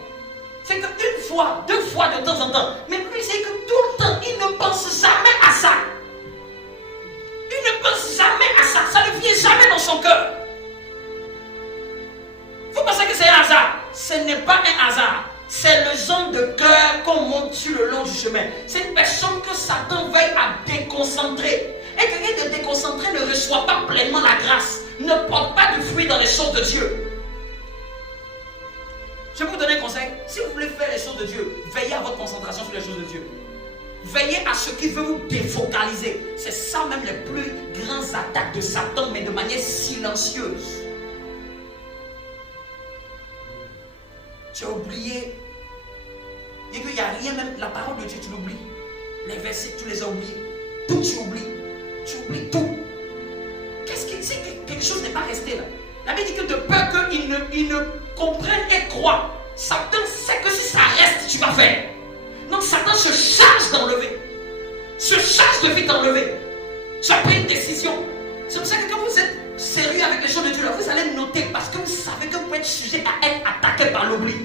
C'est qu'une fois, deux fois de temps en temps. Mais lui, c'est que tout le temps, il ne pense jamais à ça. Il ne pense jamais à ça. Ça ne vient jamais dans son cœur. Vous pensez que c'est un hasard? Ce n'est pas un hasard. C'est le genre de cœur qu'on monte sur le long du chemin. C'est une personne que Satan veille à déconcentrer. Et quelqu'un de déconcentré ne reçoit pas pleinement la grâce. Ne porte pas de fruits dans les choses de Dieu. Je vais vous donner un conseil. Si vous voulez faire les choses de Dieu, veillez à votre concentration sur les choses de Dieu. Veillez à ce qui veut vous défocaliser. C'est ça même les plus grandes attaques de Satan, mais de manière silencieuse. Tu as oublié. Et qu'il n'y a rien, même la parole de Dieu, tu l'oublies. Les versets, tu les as oubliés. Tout, tu oublies. Tu oublies tout. Qu'est-ce que c'est que quelque chose n'est pas resté là? La Bible dit que de peur qu'ils ne comprennent et croient. Satan sait que si ça reste, tu vas faire. Donc Satan se charge d'enlever. Se charge de vite enlever. Tu as pris une décision. C'est pour ça que quand vous êtes sérieux avec les choses de Dieu, là, vous allez noter parce que vous savez que vous pouvez être sujet à être attaqué par l'oubli.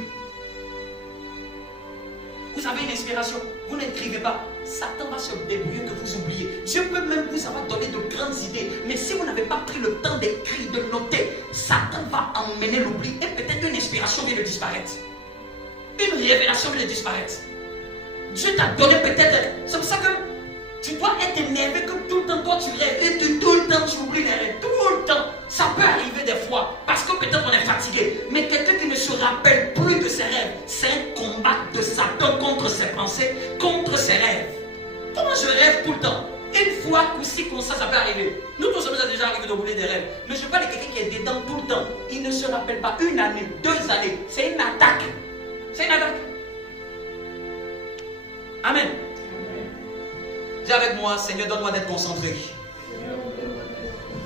Vous avez une inspiration, vous n'écrivez pas. Satan va se débrouiller que vous oubliez. Dieu peut même vous avoir donné de grandes idées. Mais si vous n'avez pas pris le temps d'écrire, de noter, Satan va emmener l'oubli. Et peut-être une inspiration vient de disparaître. Une révélation vient de disparaître. Dieu t'a donné peut-être. C'est pour ça que tu dois être énervé que tout le temps, toi tu rêves. Et tout le temps tu oublies les rêves. Tout le temps. Ça peut arriver des fois. Parce que peut-être on est fatigué. Mais quelqu'un qui ne se rappelle plus de ses rêves, c'est un combat de Satan contre ses pensées, contre ses rêves. Comment je rêve tout le temps? Une fois aussi comme ça peut arriver. Nous tous, ça nous a déjà arrivé d'oublier des rêves. Mais je parle de quelqu'un qui est dedans tout le temps. Il ne se rappelle pas une année, 2 années. C'est une attaque. C'est une attaque. Amen. Dis avec moi, Seigneur, donne-moi d'être concentré.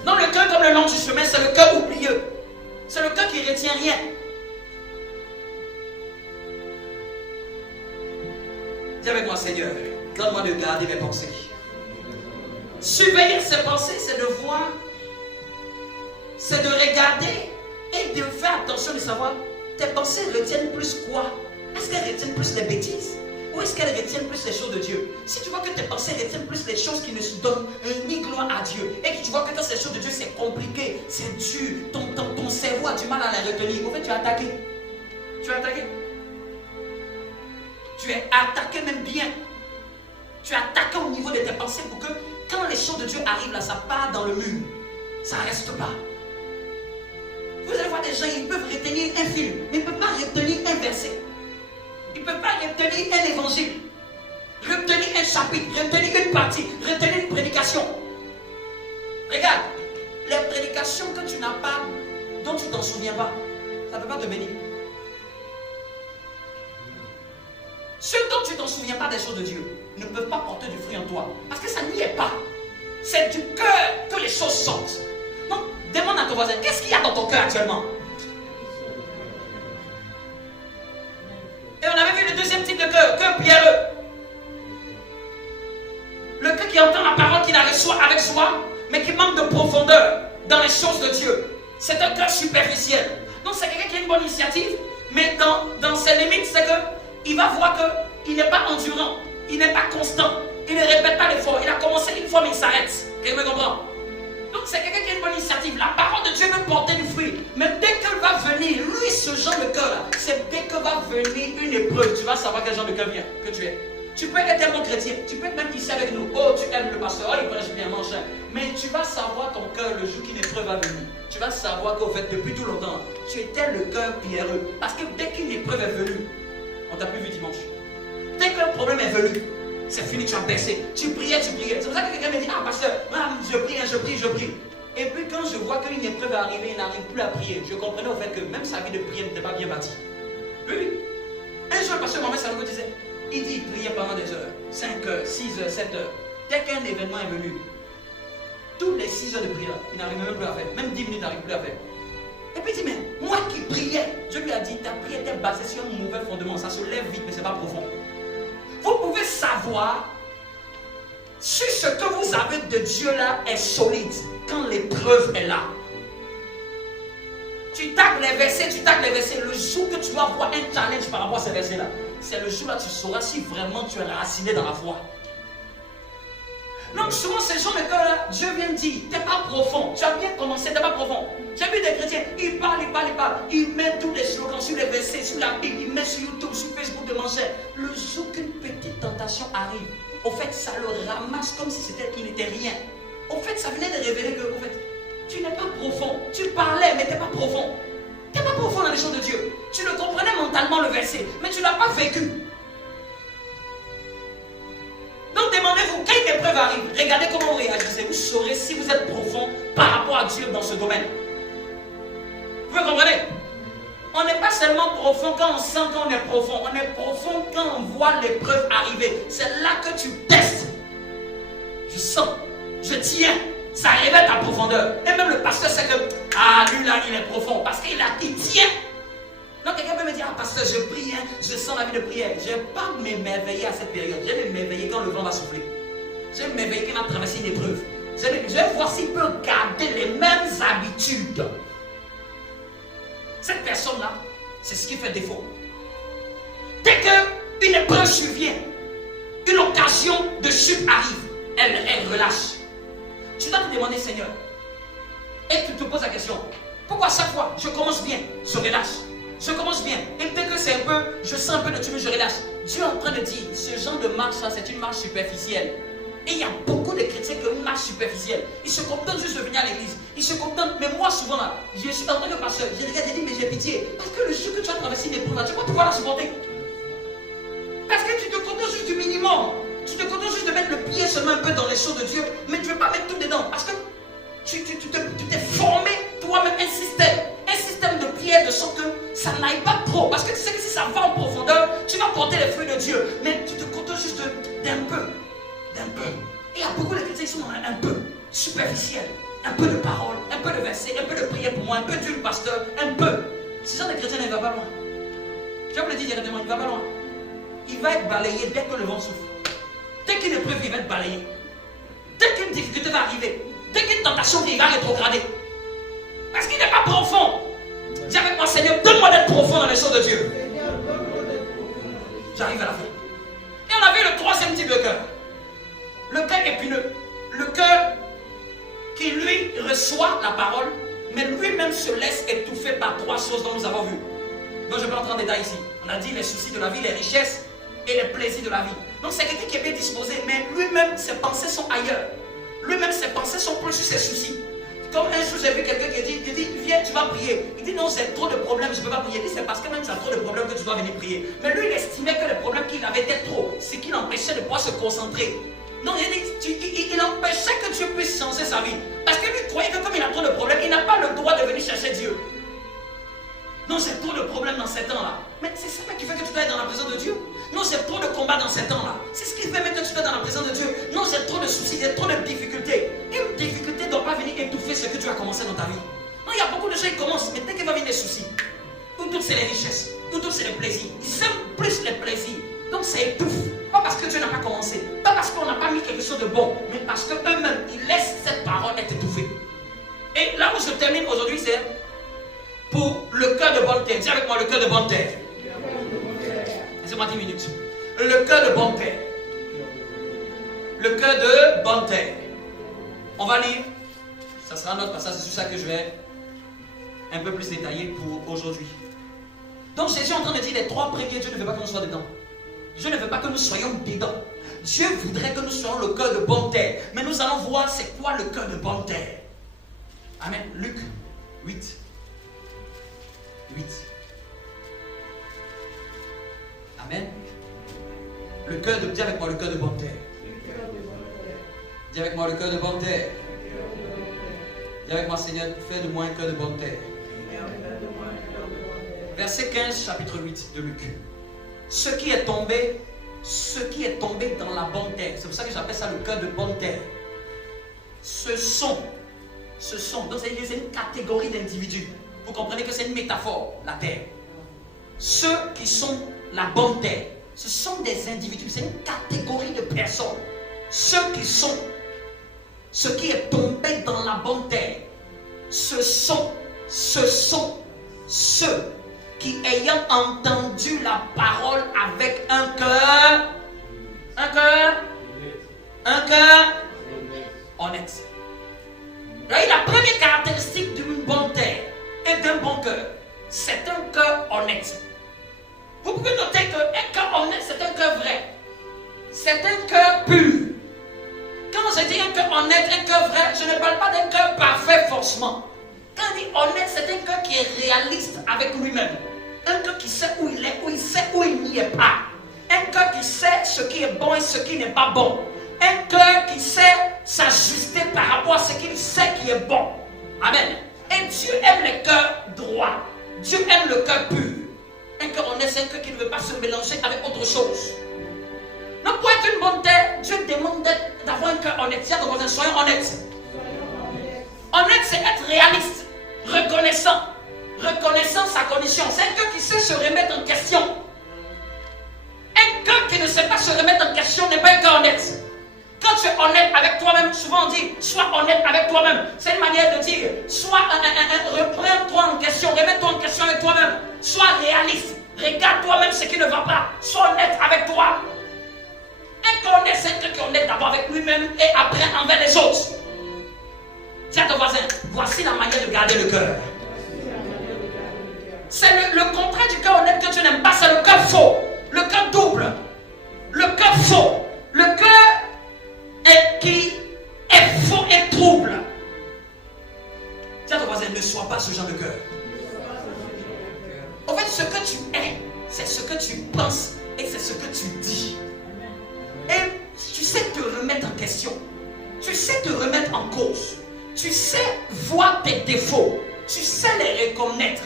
Non, le cœur comme le long du chemin, c'est le cœur oublieux. C'est le cœur qui ne retient rien. Dis avec moi, Seigneur, donne-moi de garder mes pensées. Surveiller ses pensées, c'est de voir, c'est de regarder et de faire attention de savoir tes pensées retiennent plus quoi? Est-ce qu'elles retiennent plus les bêtises? Ou est-ce qu'elles retiennent plus les choses de Dieu? Si tu vois que tes pensées retiennent plus les choses qui ne se donnent ni gloire à Dieu, et que tu vois que dans ces choses de Dieu c'est compliqué, c'est dur, ton cerveau a du mal à les retenir, au fait tu es attaqué. Tu es attaqué. Tu es attaqué même bien. Tu es attaqué au niveau de tes pensées pour que quand les choses de Dieu arrivent là, ça part dans le mur. Ça ne reste pas. Vous allez voir des gens, ils peuvent retenir un film, mais ils ne peuvent pas retenir un verset. Ils ne peuvent pas retenir un évangile, retenir un chapitre, retenir une partie, retenir une prédication. Regarde, les prédications que tu n'as pas, dont tu ne t'en souviens pas, ça ne peut pas te bénir. Ceux dont tu ne t'en souviens pas des choses de Dieu ne peuvent pas porter du fruit en toi, parce que ça n'y est pas. C'est du cœur que les choses sortent. Donc, demande à ton voisin, qu'est-ce qu'il y a dans ton cœur actuellement? Et on avait vu le deuxième type de cœur, cœur pierreux. Le cœur qui entend la parole, qui la reçoit avec joie, mais qui manque de profondeur dans les choses de Dieu. C'est un cœur superficiel. Donc c'est quelqu'un qui a une bonne initiative, mais dans ses limites, c'est qu'il va voir qu'il n'est pas endurant, il n'est pas constant, il ne répète pas l'effort. Il a commencé une fois, mais il s'arrête. Quelqu'un me comprend? Donc c'est quelqu'un qui a une bonne initiative. La parole de Dieu veut porter du fruit. Mais dès qu'elle va venir, lui, ce genre de cœur-là, c'est dès que va venir une épreuve, tu vas savoir quel genre de cœur vient, que tu es. Tu peux être un bon chrétien, tu peux être même ici avec nous. Oh, tu aimes le pasteur, oh, il prêche bien, mon cher. Mais tu vas savoir ton cœur le jour qu'une épreuve va venir. Tu vas savoir qu'au fait, depuis tout longtemps, tu étais le cœur pierreux. Parce que dès qu'une épreuve est venue, on t'a plus vu dimanche. Dès qu'un problème est venu, c'est fini, tu as baissé. Tu priais. C'est pour ça que quelqu'un me dit, ah pasteur, je prie. Et puis quand je vois qu'une épreuve est arrivée, il n'arrive plus à prier. Je comprenais au fait que même sa vie de prière n'était pas bien bâtie. Oui. Un jour, le pasteur Mohamed Salomon disait, il dit, il priait pendant des heures, 5 heures, 6 heures, 7 heures. Dès qu'un événement est venu, tous les 6 heures de prière, il n'arrivait même plus à faire. Même 10 minutes, il n'arrive plus à faire. Et puis il dit, mais moi qui priais, Dieu lui a dit, ta prière était basée sur un mauvais fondement. Ça se lève vite, mais ce n'est pas profond. Vous pouvez savoir si ce que vous avez de Dieu là est solide quand l'épreuve est là. Tu tacles les versets. Le jour que tu vas avoir un challenge par rapport à ces versets là, c'est le jour là que tu sauras si vraiment tu es raciné dans la foi. Donc souvent ces gens de cœur là, Dieu vient dire, t'es pas profond, tu as bien commencé, t'es pas profond. J'ai vu des chrétiens, ils parlent, ils mettent tous les slogans sur les versets, sur la Bible, ils mettent sur YouTube, sur Facebook de manchette. Le jour qu'une petite tentation arrive, au fait ça le ramasse comme si qu'il n'était rien. Au fait ça venait de révéler que, au fait, tu n'es pas profond. Tu parlais mais tu n'es pas profond. Tu n'es pas profond dans les choses de Dieu. Tu le comprenais mentalement le verset, mais tu ne l'as pas vécu. Donc demandez-vous, quand une épreuve arrive, regardez comment vous réagissez. Vous saurez si vous êtes profond par rapport à Dieu dans ce domaine. Vous comprenez? On n'est pas seulement profond quand on sent qu'on est profond. On est profond quand on voit l'épreuve arriver. C'est là que tu testes. Je sens, je tiens. Ça révèle ta profondeur. Et même le pasteur sait que, lui là, il est profond. Parce qu'il tient. Donc quelqu'un peut me dire, pasteur, je prie, je sens la vie de prière. Je ne vais pas m'émerveiller à cette période. Je vais m'émerveiller quand le vent va souffler. Je vais m'émerveiller quand il va traverser une épreuve. Je vais voir s'il peut garder les mêmes habitudes. Cette personne-là, c'est ce qui fait défaut. Dès qu'une épreuve survient, une occasion de chute arrive, elle relâche. Tu dois te demander, Seigneur, et tu te poses la question, pourquoi chaque fois je commence bien, je relâche? Je commence bien, et dès que c'est un peu, je sens un peu de tumulte, je relâche. Dieu est en train de dire, ce genre de marche-là, c'est une marche superficielle. Et il y a beaucoup de chrétiens qui ont une marche superficielle. Ils se contentent juste de venir à l'église. Ils se contentent, mais moi souvent là, je suis en tant que pasteur, je regarde et dis, mais j'ai pitié. Parce que le jour que tu as traversé une épreuve, tu vas pouvoir la supporter. Parce que tu te contentes juste du minimum. Tu te contentes juste de mettre le pied seulement un peu dans les choses de Dieu, mais tu ne veux pas mettre tout dedans. Parce que tu t'es formé toi-même un système de prière de sorte que ça n'aille pas trop. Parce que tu sais que si ça va en profondeur, tu vas porter les fruits de Dieu. Mais tu te contentes juste d'un peu. Et il y a beaucoup de chrétiens qui sont dans un peu superficiel. Un peu de parole, un peu de verset, un peu de prière pour moi, un peu d'huile pasteur, un peu. Ce genre de chrétien ne va pas loin. Je vous le dis directement, il ne va pas loin. Il va être balayé dès que le vent souffle. Dès qu'une épreuve, il va être balayé. Dès qu'une difficulté va arriver, dès qu'une tentation vient, il va rétrograder. Parce qu'il n'est pas profond. Dis avec moi, Seigneur, donne-moi d'être profond dans les choses de Dieu. J'arrive à la fin. Et on a vu le troisième type de cœur. Le cœur épineux. Le cœur qui lui reçoit la parole, mais lui-même se laisse étouffer par trois choses dont nous avons vu. Donc je ne vais pas entrer en détail ici. On a dit les soucis de la vie, les richesses et les plaisirs de la vie. Donc c'est quelqu'un qui est bien disposé, mais lui-même ses pensées sont ailleurs. Lui-même ses pensées sont plus sur ses soucis. Comme un jour j'ai vu quelqu'un qui dit, viens, tu vas prier. Il dit non, j'ai trop de problèmes, je ne peux pas prier. Il dit c'est parce que même tu as trop de problèmes que tu dois venir prier. Mais lui il estimait que les problèmes qu'il avait étaient trop, ce qui l'empêchait de pouvoir se concentrer. Non, il empêchait que Dieu puisse changer sa vie. Parce que lui croyait que comme il a trop de problèmes, il n'a pas le droit de venir chercher Dieu. Non, j'ai trop de problèmes dans ces temps-là. Mais c'est ça qui fait que tu dois être dans la présence de Dieu. Non, j'ai trop de combats dans ces temps-là. C'est ce qui fait que tu dois être dans la présence de Dieu. Non, j'ai trop de soucis, j'ai trop de difficultés. Une difficulté ne doit pas venir étouffer ce que tu as commencé dans ta vie. Non, il y a beaucoup de gens qui commencent, mais dès qu'il va venir des soucis, ou toutes c'est les richesses, ou toutes c'est les plaisirs. Ils aiment plus les plaisirs. Donc ça étouffe. Pas parce que Dieu n'a pas commencé, pas parce qu'on n'a pas mis quelque chose de bon, mais parce qu'eux-mêmes, ils laissent cette parole être étouffée. Et là où je termine aujourd'hui, c'est pour le cœur de bonne terre. Dis avec moi le cœur de bonne terre. Laissez-moi 10 minutes. Le cœur de bonne terre. Le cœur de bonne terre. On va lire. Ça sera notre passage, c'est sur ça que je vais un peu plus détailler pour aujourd'hui. Donc Jésus est en train de dire les trois premiers, Dieu ne veut pas que nous soyons dedans. Dieu ne veut pas que nous soyons dedans. Dieu voudrait que nous soyons le cœur de bonne terre. Mais nous allons voir c'est quoi le cœur de bonne terre. Amen. Luc 8. Amen. Dis avec moi le cœur de bonté. Dis avec moi le cœur de bonté. Dis avec moi, Seigneur, fais de moi un cœur de bonté. Verset 15, chapitre 8 de Luc. Ce qui est tombé dans la bonne terre. C'est pour ça que j'appelle ça le cœur de bonne terre. Ce sont, donc c'est une catégorie d'individus. Vous comprenez que c'est une métaphore, la terre. Ceux qui sont la bonne terre, ce sont des individus, c'est une catégorie de personnes. Ce qui est tombé dans la bonne terre, ce sont ceux qui, ayant entendu la parole avec un cœur honnête. La première caractéristique d'une bonne terre et d'un bon cœur, c'est un cœur honnête. Vous pouvez noter qu'un cœur honnête, c'est un cœur vrai. C'est un cœur pur. Quand je dis un cœur honnête, un cœur vrai, je ne parle pas d'un cœur parfait forcément. Quand je dis honnête, c'est un cœur qui est réaliste avec lui-même. Un cœur qui sait où il est, où il sait où il n'y est pas. Un cœur qui sait ce qui est bon et ce qui n'est pas bon. Un cœur qui sait s'ajuster par rapport à ce qu'il sait qui est bon. Amen. Et Dieu aime les cœurs droits. Dieu aime le cœur pur. Un cœur honnête, c'est un cœur qui ne veut pas se mélanger avec autre chose. Donc pour être une bonne terre, Dieu demande d'avoir un cœur honnête. Tiens, donc soyons honnêtes. Honnête, c'est être réaliste, reconnaissant sa condition. C'est un cœur qui sait se remettre en question. Un cœur qui ne sait pas se remettre en question n'est pas un cœur honnête. Quand tu es honnête avec toi-même, souvent on dit, sois honnête avec toi-même. C'est une manière de dire, reprends-toi en question, remets-toi en question avec toi-même. Sois réaliste, regarde toi-même ce qui ne va pas. Sois honnête avec toi. Un cœur honnête, c'est un cœur qui est honnête d'abord avec lui-même et après envers les autres. Dis à ton voisin, voici la manière de garder le cœur. C'est le contraire du cœur honnête que tu n'aimes pas, c'est le cœur faux, le cœur double, le cœur faux, le cœur qui est faux et trouble. Dis à ton voisin, ne sois pas ce genre de cœur. En fait, ce que tu es, c'est ce que tu penses et c'est ce que tu dis. Et tu sais te remettre en question, tu sais te remettre en cause, tu sais voir tes défauts, tu sais les reconnaître.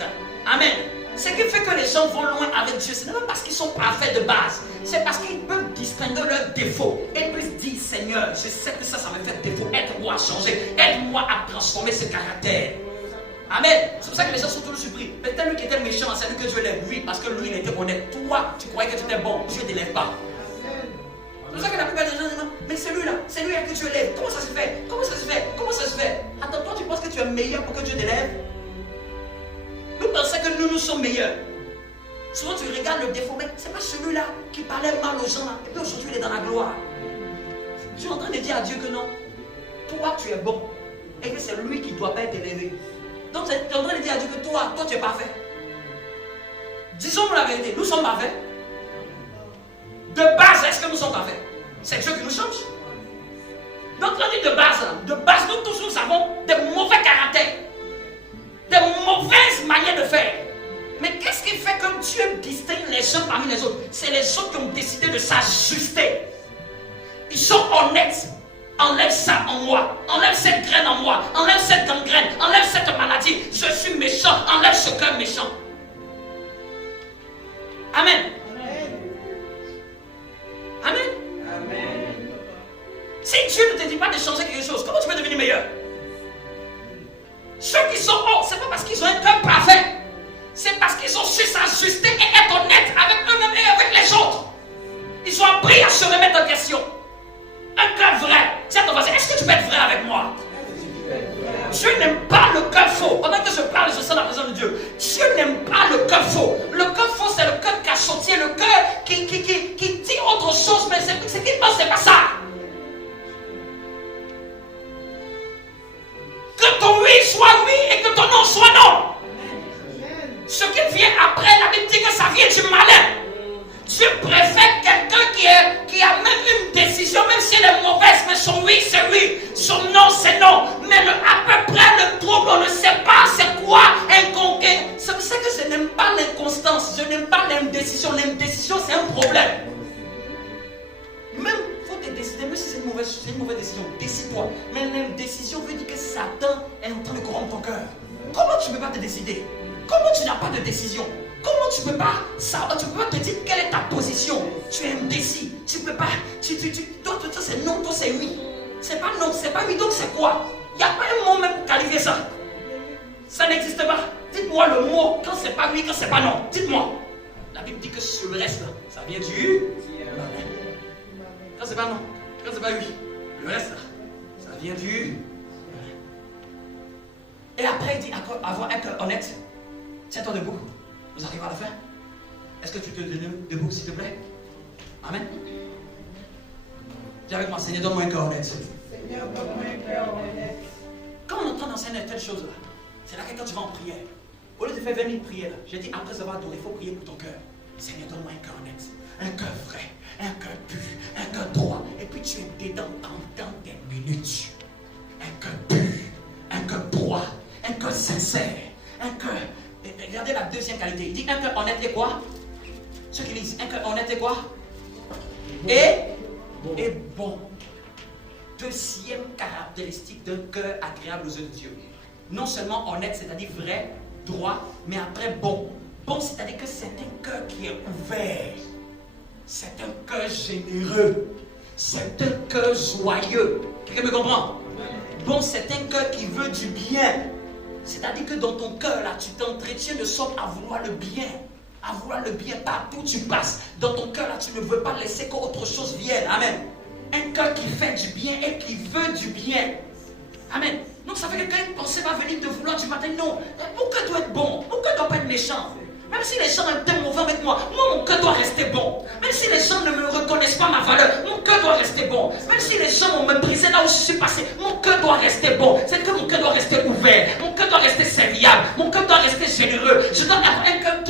Amen. Ce qui fait que les gens vont loin avec Dieu, ce n'est pas parce qu'ils sont parfaits de base, c'est parce qu'ils peuvent distinguer leurs défauts et peuvent dire, Seigneur, je sais que ça me fait défaut, aide-moi à changer, aide-moi à transformer ce caractère. Amen. C'est pour ça que les gens sont toujours surpris. Mais peut-être lui qui était méchant, c'est lui que Dieu l'aime. Oui, parce que lui il était honnête. Toi, tu croyais que tu étais bon, Dieu ne t'élève pas. C'est pour ça que la plupart des gens disent, mais celui-là que Dieu lève. Comment ça se fait? Comment ça se fait? Comment ça se fait? Attends, toi tu penses que tu es meilleur pour que Dieu t'élève? Nous pensons que nous sommes meilleurs. Souvent tu regardes le défaut, mais c'est pas celui-là qui parlait mal aux gens là. Et puis aujourd'hui il est dans la gloire. Tu es en train de dire à Dieu que non. Toi tu es bon. Et que c'est lui qui ne doit pas être élevé. Donc tu es en train de dire à Dieu que toi tu es parfait. Disons-nous la vérité, nous sommes parfaits. De base, est-ce que nous sommes parfaits? C'est Dieu qui nous change. Donc on dit de base, nous tous nous avons des mauvais caractères, des mauvaises manières de faire. Mais qu'est-ce qui fait que Dieu distingue les uns parmi les autres? C'est les autres qui ont décidé de s'ajuster. Ils sont honnêtes. Enlève ça en moi, enlève cette graine en moi, enlève cette gangrène, enlève cette maladie. Je suis méchant, enlève ce cœur méchant. Amen. Amen. Amen. Si Dieu ne te dit pas de changer quelque chose, comment tu peux devenir meilleur? Ceux qui sont hauts, ce n'est pas parce qu'ils ont un cœur parfait, c'est parce qu'ils ont su s'ajuster et être honnêtes avec eux-mêmes et avec les autres. Ils ont appris à se remettre en question. Un cœur vrai. Tiens ton voisin, est-ce que tu peux être vrai avec moi? Dieu n'aime pas le cœur faux. Pendant que je parle, je sens la présence de Dieu. Dieu n'aime pas le cœur faux. Le cœur faux, c'est le cœur cachotier, le cœur qui dit autre chose, mais ce qu'il pense, c'est pas ça. Que ton oui soit oui et que ton non soit non. Ce qui vient après, la Bible dit que ça vient du malin. Dieu préfère quelqu'un qui a même une décision, même si elle est mauvaise, mais son oui c'est oui, son non c'est non. Mais à peu près le trouble, on ne sait pas c'est quoi un conquête. C'est pour ça que je n'aime pas l'inconstance, je n'aime pas l'indécision. L'indécision c'est un problème. te décider, même si c'est une mauvaise décision, décide-toi. Mais l'indécision veut dire que Satan est en train de corrompre ton cœur. Comment tu ne peux pas te décider? Comment tu n'as pas de décision? Comment tu ne peux pas savoir, tu ne peux pas te dire quelle est ta position? Tu es indécis. Tu ne peux pas. Toi, c'est non, toi, c'est oui. C'est pas non, c'est pas oui, donc c'est quoi? Il n'y a pas un mot même pour qualifier ça. Ça n'existe pas. Dites-moi le mot quand c'est pas oui, quand c'est pas non. Dites-moi. La Bible dit que sur le reste, ça vient du. Quand c'est pas non, quand c'est pas oui, le reste, ça vient du. Et après, il dit avoir un cœur honnête. Tiens-toi debout. Nous arrivons à la fin. Est-ce que tu te donnes debout, s'il te plaît? Amen. Dis avec moi, Seigneur, donne-moi un cœur honnête. Seigneur, donne-moi un cœur honnête. Quand on entend enseigner telle chose là, c'est là que quand tu vas en prière, au lieu de faire 20 000 prières, j'ai dit après avoir adoré, il faut prier pour ton cœur. Seigneur, donne-moi un cœur honnête, un cœur vrai, un cœur pur, un cœur droit. Et puis tu es dedans dans des minutes. Un cœur pur, un cœur droit, un cœur sincère, un cœur. Regardez la deuxième qualité. Il dit un cœur honnête et quoi? Ceux qui lisent, un cœur honnête et quoi? Et bon. Deuxième caractéristique d'un cœur agréable aux yeux de Dieu. Non seulement honnête, c'est-à-dire vrai, droit, mais après bon. Bon, c'est-à-dire que c'est un cœur qui est ouvert. C'est un cœur généreux. C'est un cœur joyeux. Quelqu'un me comprend? Bon, c'est un cœur qui veut du bien. C'est-à-dire que dans ton cœur, là, tu t'entretiens de sorte à vouloir le bien. À vouloir le bien partout où tu passes. Dans ton cœur, là, tu ne veux pas laisser qu'autre chose vienne. Amen. Un cœur qui fait du bien et qui veut du bien. Amen. Donc ça fait que quand une pensée va venir te vouloir du matin, non. Mon cœur doit être bon. Mon cœur ne doit pas être méchant. Même si les gens étaient mauvais avec moi, mon cœur doit rester bon. Même si les gens ne me reconnaissent pas ma valeur, mon cœur doit rester bon. Même si les gens m'ont méprisé là où je suis passé, mon cœur doit rester bon. C'est que mon cœur doit rester ouvert. Mon cœur doit rester serviable. Mon cœur doit rester généreux. Je dois avoir un cœur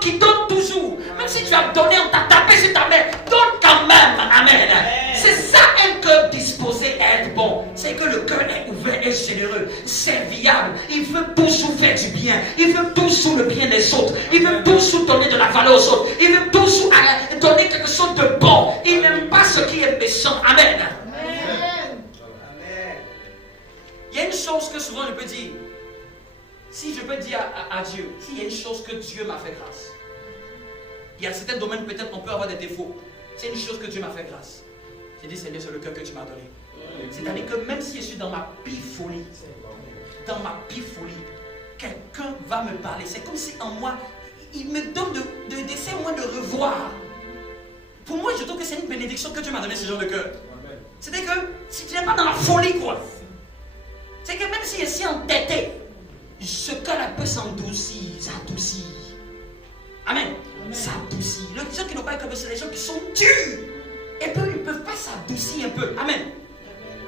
qui donne toujours. Même si tu as donné, on t'a tapé sur ta main, donne quand même. Amen. C'est ça un cœur disposé à être bon. C'est que le cœur est ouvert et généreux, serviable. Il veut toujours faire du bien. Il veut toujours le bien des autres. Il veut toujours donner de la valeur aux autres. Il veut toujours donner quelque chose de bon. Il n'aime pas ce qui est méchant. Amen. Amen. Il y a une chose que souvent je peux dire. Si je peux dire à Dieu, s'il y a une chose que Dieu m'a fait grâce. Il y a certains domaines peut-être on peut avoir des défauts. C'est une chose que Dieu m'a fait grâce. J'ai dit, Seigneur, c'est le cœur que tu m'as donné. C'est-à-dire que même si je suis dans ma pire folie, quelqu'un va me parler. C'est comme si en moi, il me donne d'essayer au moins de revoir. Pour moi, je trouve que c'est une bénédiction que Dieu m'a donné ce genre de cœur. C'est-à-dire que si tu n'es pas dans la folie, quoi. C'est que même si je suis entêté, ce cœur-là peut s'adoucir, s'adoucir. Amen. S'adoucir. Les gens qui n'ont pas comme c'est les gens qui sont durs. Et puis ils ne peuvent pas s'adoucir un peu. Amen.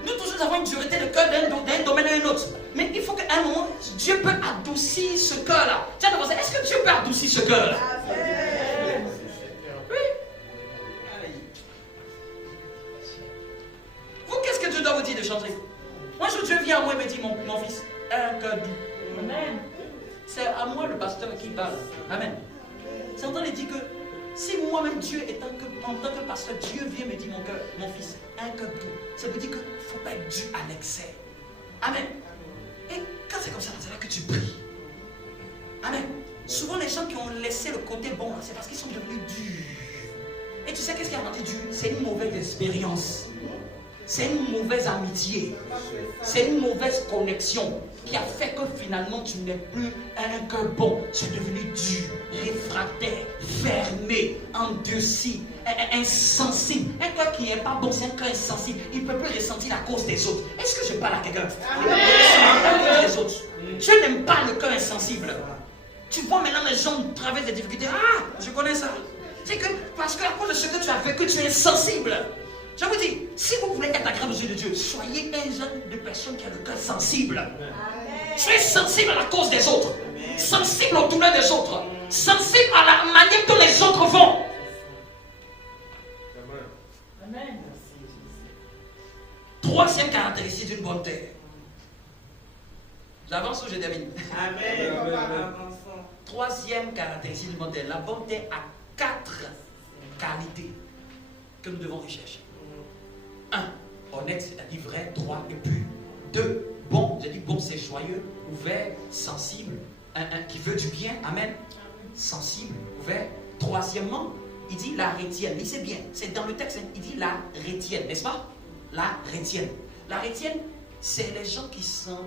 Nous tous nous avons une dureté de cœur d'un domaine à un autre. Mais il faut qu'à un moment, Dieu peut adoucir ce cœur-là. Tiens, est-ce que Dieu peut adoucir ce cœur-là? Oui. Vous, qu'est-ce que Dieu doit vous dire de changer? Moi, Dieu vient à moi et me dit, mon fils, un cœur doux. Amen. C'est à moi le pasteur qui parle. Amen. C'est en train de dire que si moi-même Dieu, en tant que pasteur, Dieu vient me dire mon fils, un cœur doux, ça veut dire qu'il ne faut pas être dû à l'excès. Amen. Et quand c'est comme ça, c'est là que tu pries. Amen. Souvent les gens qui ont laissé le côté bon, c'est parce qu'ils sont devenus durs. Et tu sais qu'est-ce qui a rendu dur? C'est une mauvaise expérience. C'est une mauvaise amitié. C'est une mauvaise connexion qui a fait que finalement tu n'es plus un cœur bon. Tu es devenu dur, réfractaire, fermé, endurci, insensible. Un cœur qui n'est pas bon, c'est un cœur insensible. Il ne peut plus ressentir la cause des autres. Est-ce que je parle à quelqu'un? Les autres. Je n'aime pas le cœur insensible. Tu vois maintenant les gens traversent des difficultés. Ah, je connais ça. C'est que parce qu'à cause de ce que tu as vécu, tu es insensible. Je vous dis, si vous voulez être agréable aux yeux de Dieu, soyez un genre de personne qui a le cœur sensible. Amen. Soyez sensible à la cause des autres. Amen. Sensible aux douleurs des autres. Sensible à la manière dont les autres vont. Amen. Troisième caractéristique d'une bonne terre. J'avance ou je termine? Amen. Troisième caractéristique d'une bonne terre. La bonne terre a 4 qualités que nous devons rechercher. Honnête, c'est-à-dire vrai, droit et pur. 2, bon, j'ai dit bon, c'est joyeux, ouvert, sensible, qui veut du bien, amen. Sensible, ouvert. Troisièmement, il dit la rétienne. Lisez bien, c'est dans le texte, il dit la rétienne, n'est-ce pas? La rétienne. La rétienne, c'est les gens qui sont...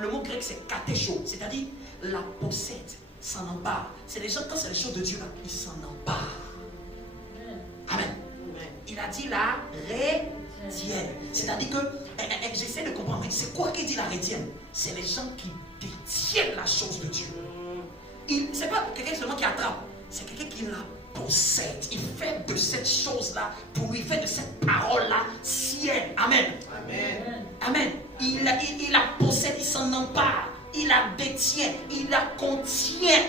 le mot grec, c'est katécho, c'est-à-dire la possède, s'en empare. C'est les gens, quand c'est les choses de Dieu, là, ils s'en emparent. Amen. Il a dit la rétienne. C'est-à-dire que, j'essaie de comprendre, mais c'est quoi qu'il dit la rétienne? C'est les gens qui détiennent la chose de Dieu. C'est pas quelqu'un seulement qui attrape, c'est quelqu'un qui la possède. Il fait de cette chose-là, pour lui, faire de cette parole-là sienne. Amen. Amen. Amen. Il la possède, il s'en empare, il la détient, il la contient.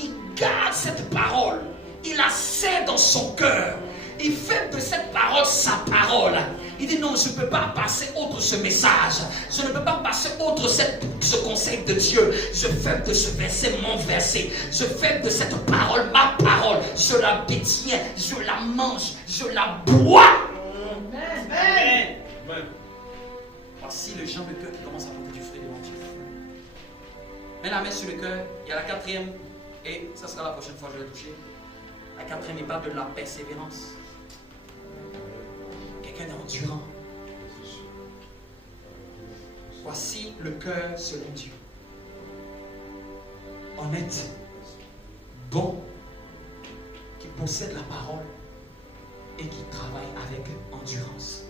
Il garde cette parole, il la serre dans son cœur. Il fait de cette parole sa parole. Il dit non, je ne peux pas passer outre ce message. Je ne peux pas passer outre ce conseil de Dieu. Je fais de ce verset mon verset. Je fais de cette parole ma parole. Je la détiens, je la mange, je la bois. Amen. Voici le genre de cœur qui commence à porter du fruit devant Dieu. Mets la main sur le cœur. Il y a la quatrième. Et ça sera la prochaine fois que je vais toucher. La quatrième, il parle de la persévérance. Quelqu'un d'endurant. Voici le cœur selon Dieu. Honnête, bon, qui possède la parole et qui travaille avec endurance,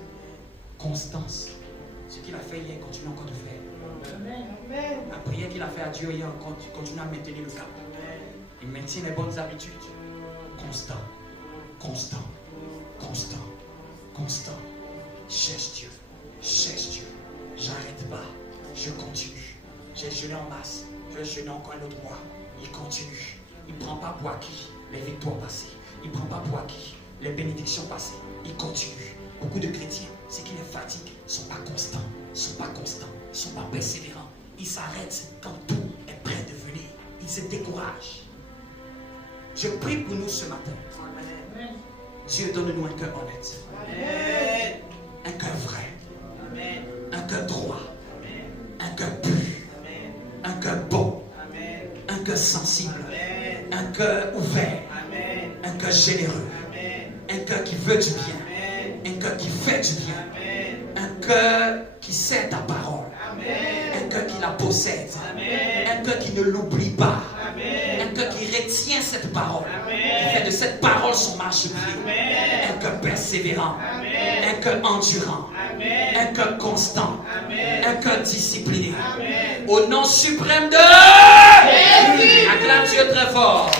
constance. Ce qu'il a fait hier, il continue encore de faire. Amen. La prière qu'il a fait à Dieu hier, il continue à maintenir le cap. Il maintient les bonnes habitudes. Constant, constant, constant, constant. Cherche Dieu, cherche Dieu. J'arrête pas, je continue. J'ai jeûné en masse, je vais jeûner encore un autre mois. Il continue. Il ne prend pas pour acquis les victoires passées. Il ne prend pas pour acquis les bénédictions passées. Il continue. Beaucoup de chrétiens, ce qui les fatigue, ne sont pas constants, ne sont pas constants, ne sont pas persévérants. Ils s'arrêtent quand tout est prêt de venir. Ils se découragent. Je prie pour nous ce matin. Amen. Dieu, donne-nous un cœur honnête. Amen. Un cœur vrai. Amen. Un cœur droit. Amen. Un cœur pur. Amen. Un cœur bon. Amen. Un cœur sensible. Amen. Un cœur ouvert. Amen. Un cœur généreux. Amen. Un cœur qui veut du bien. Amen. Un cœur qui fait du bien. Amen. Un cœur qui sait ta parole. Amen. Un cœur qui la possède. Amen. Un cœur qui ne l'oublie pas. Amen. Un cœur qui retient cette parole. Amen. Qui fait de cette parole son marchepied. Amen. Un cœur persévérant. Amen. Un cœur endurant. Amen. Un cœur constant. Amen. Un cœur discipliné. Amen. Au nom suprême de Jésus. Acclame Dieu très fort.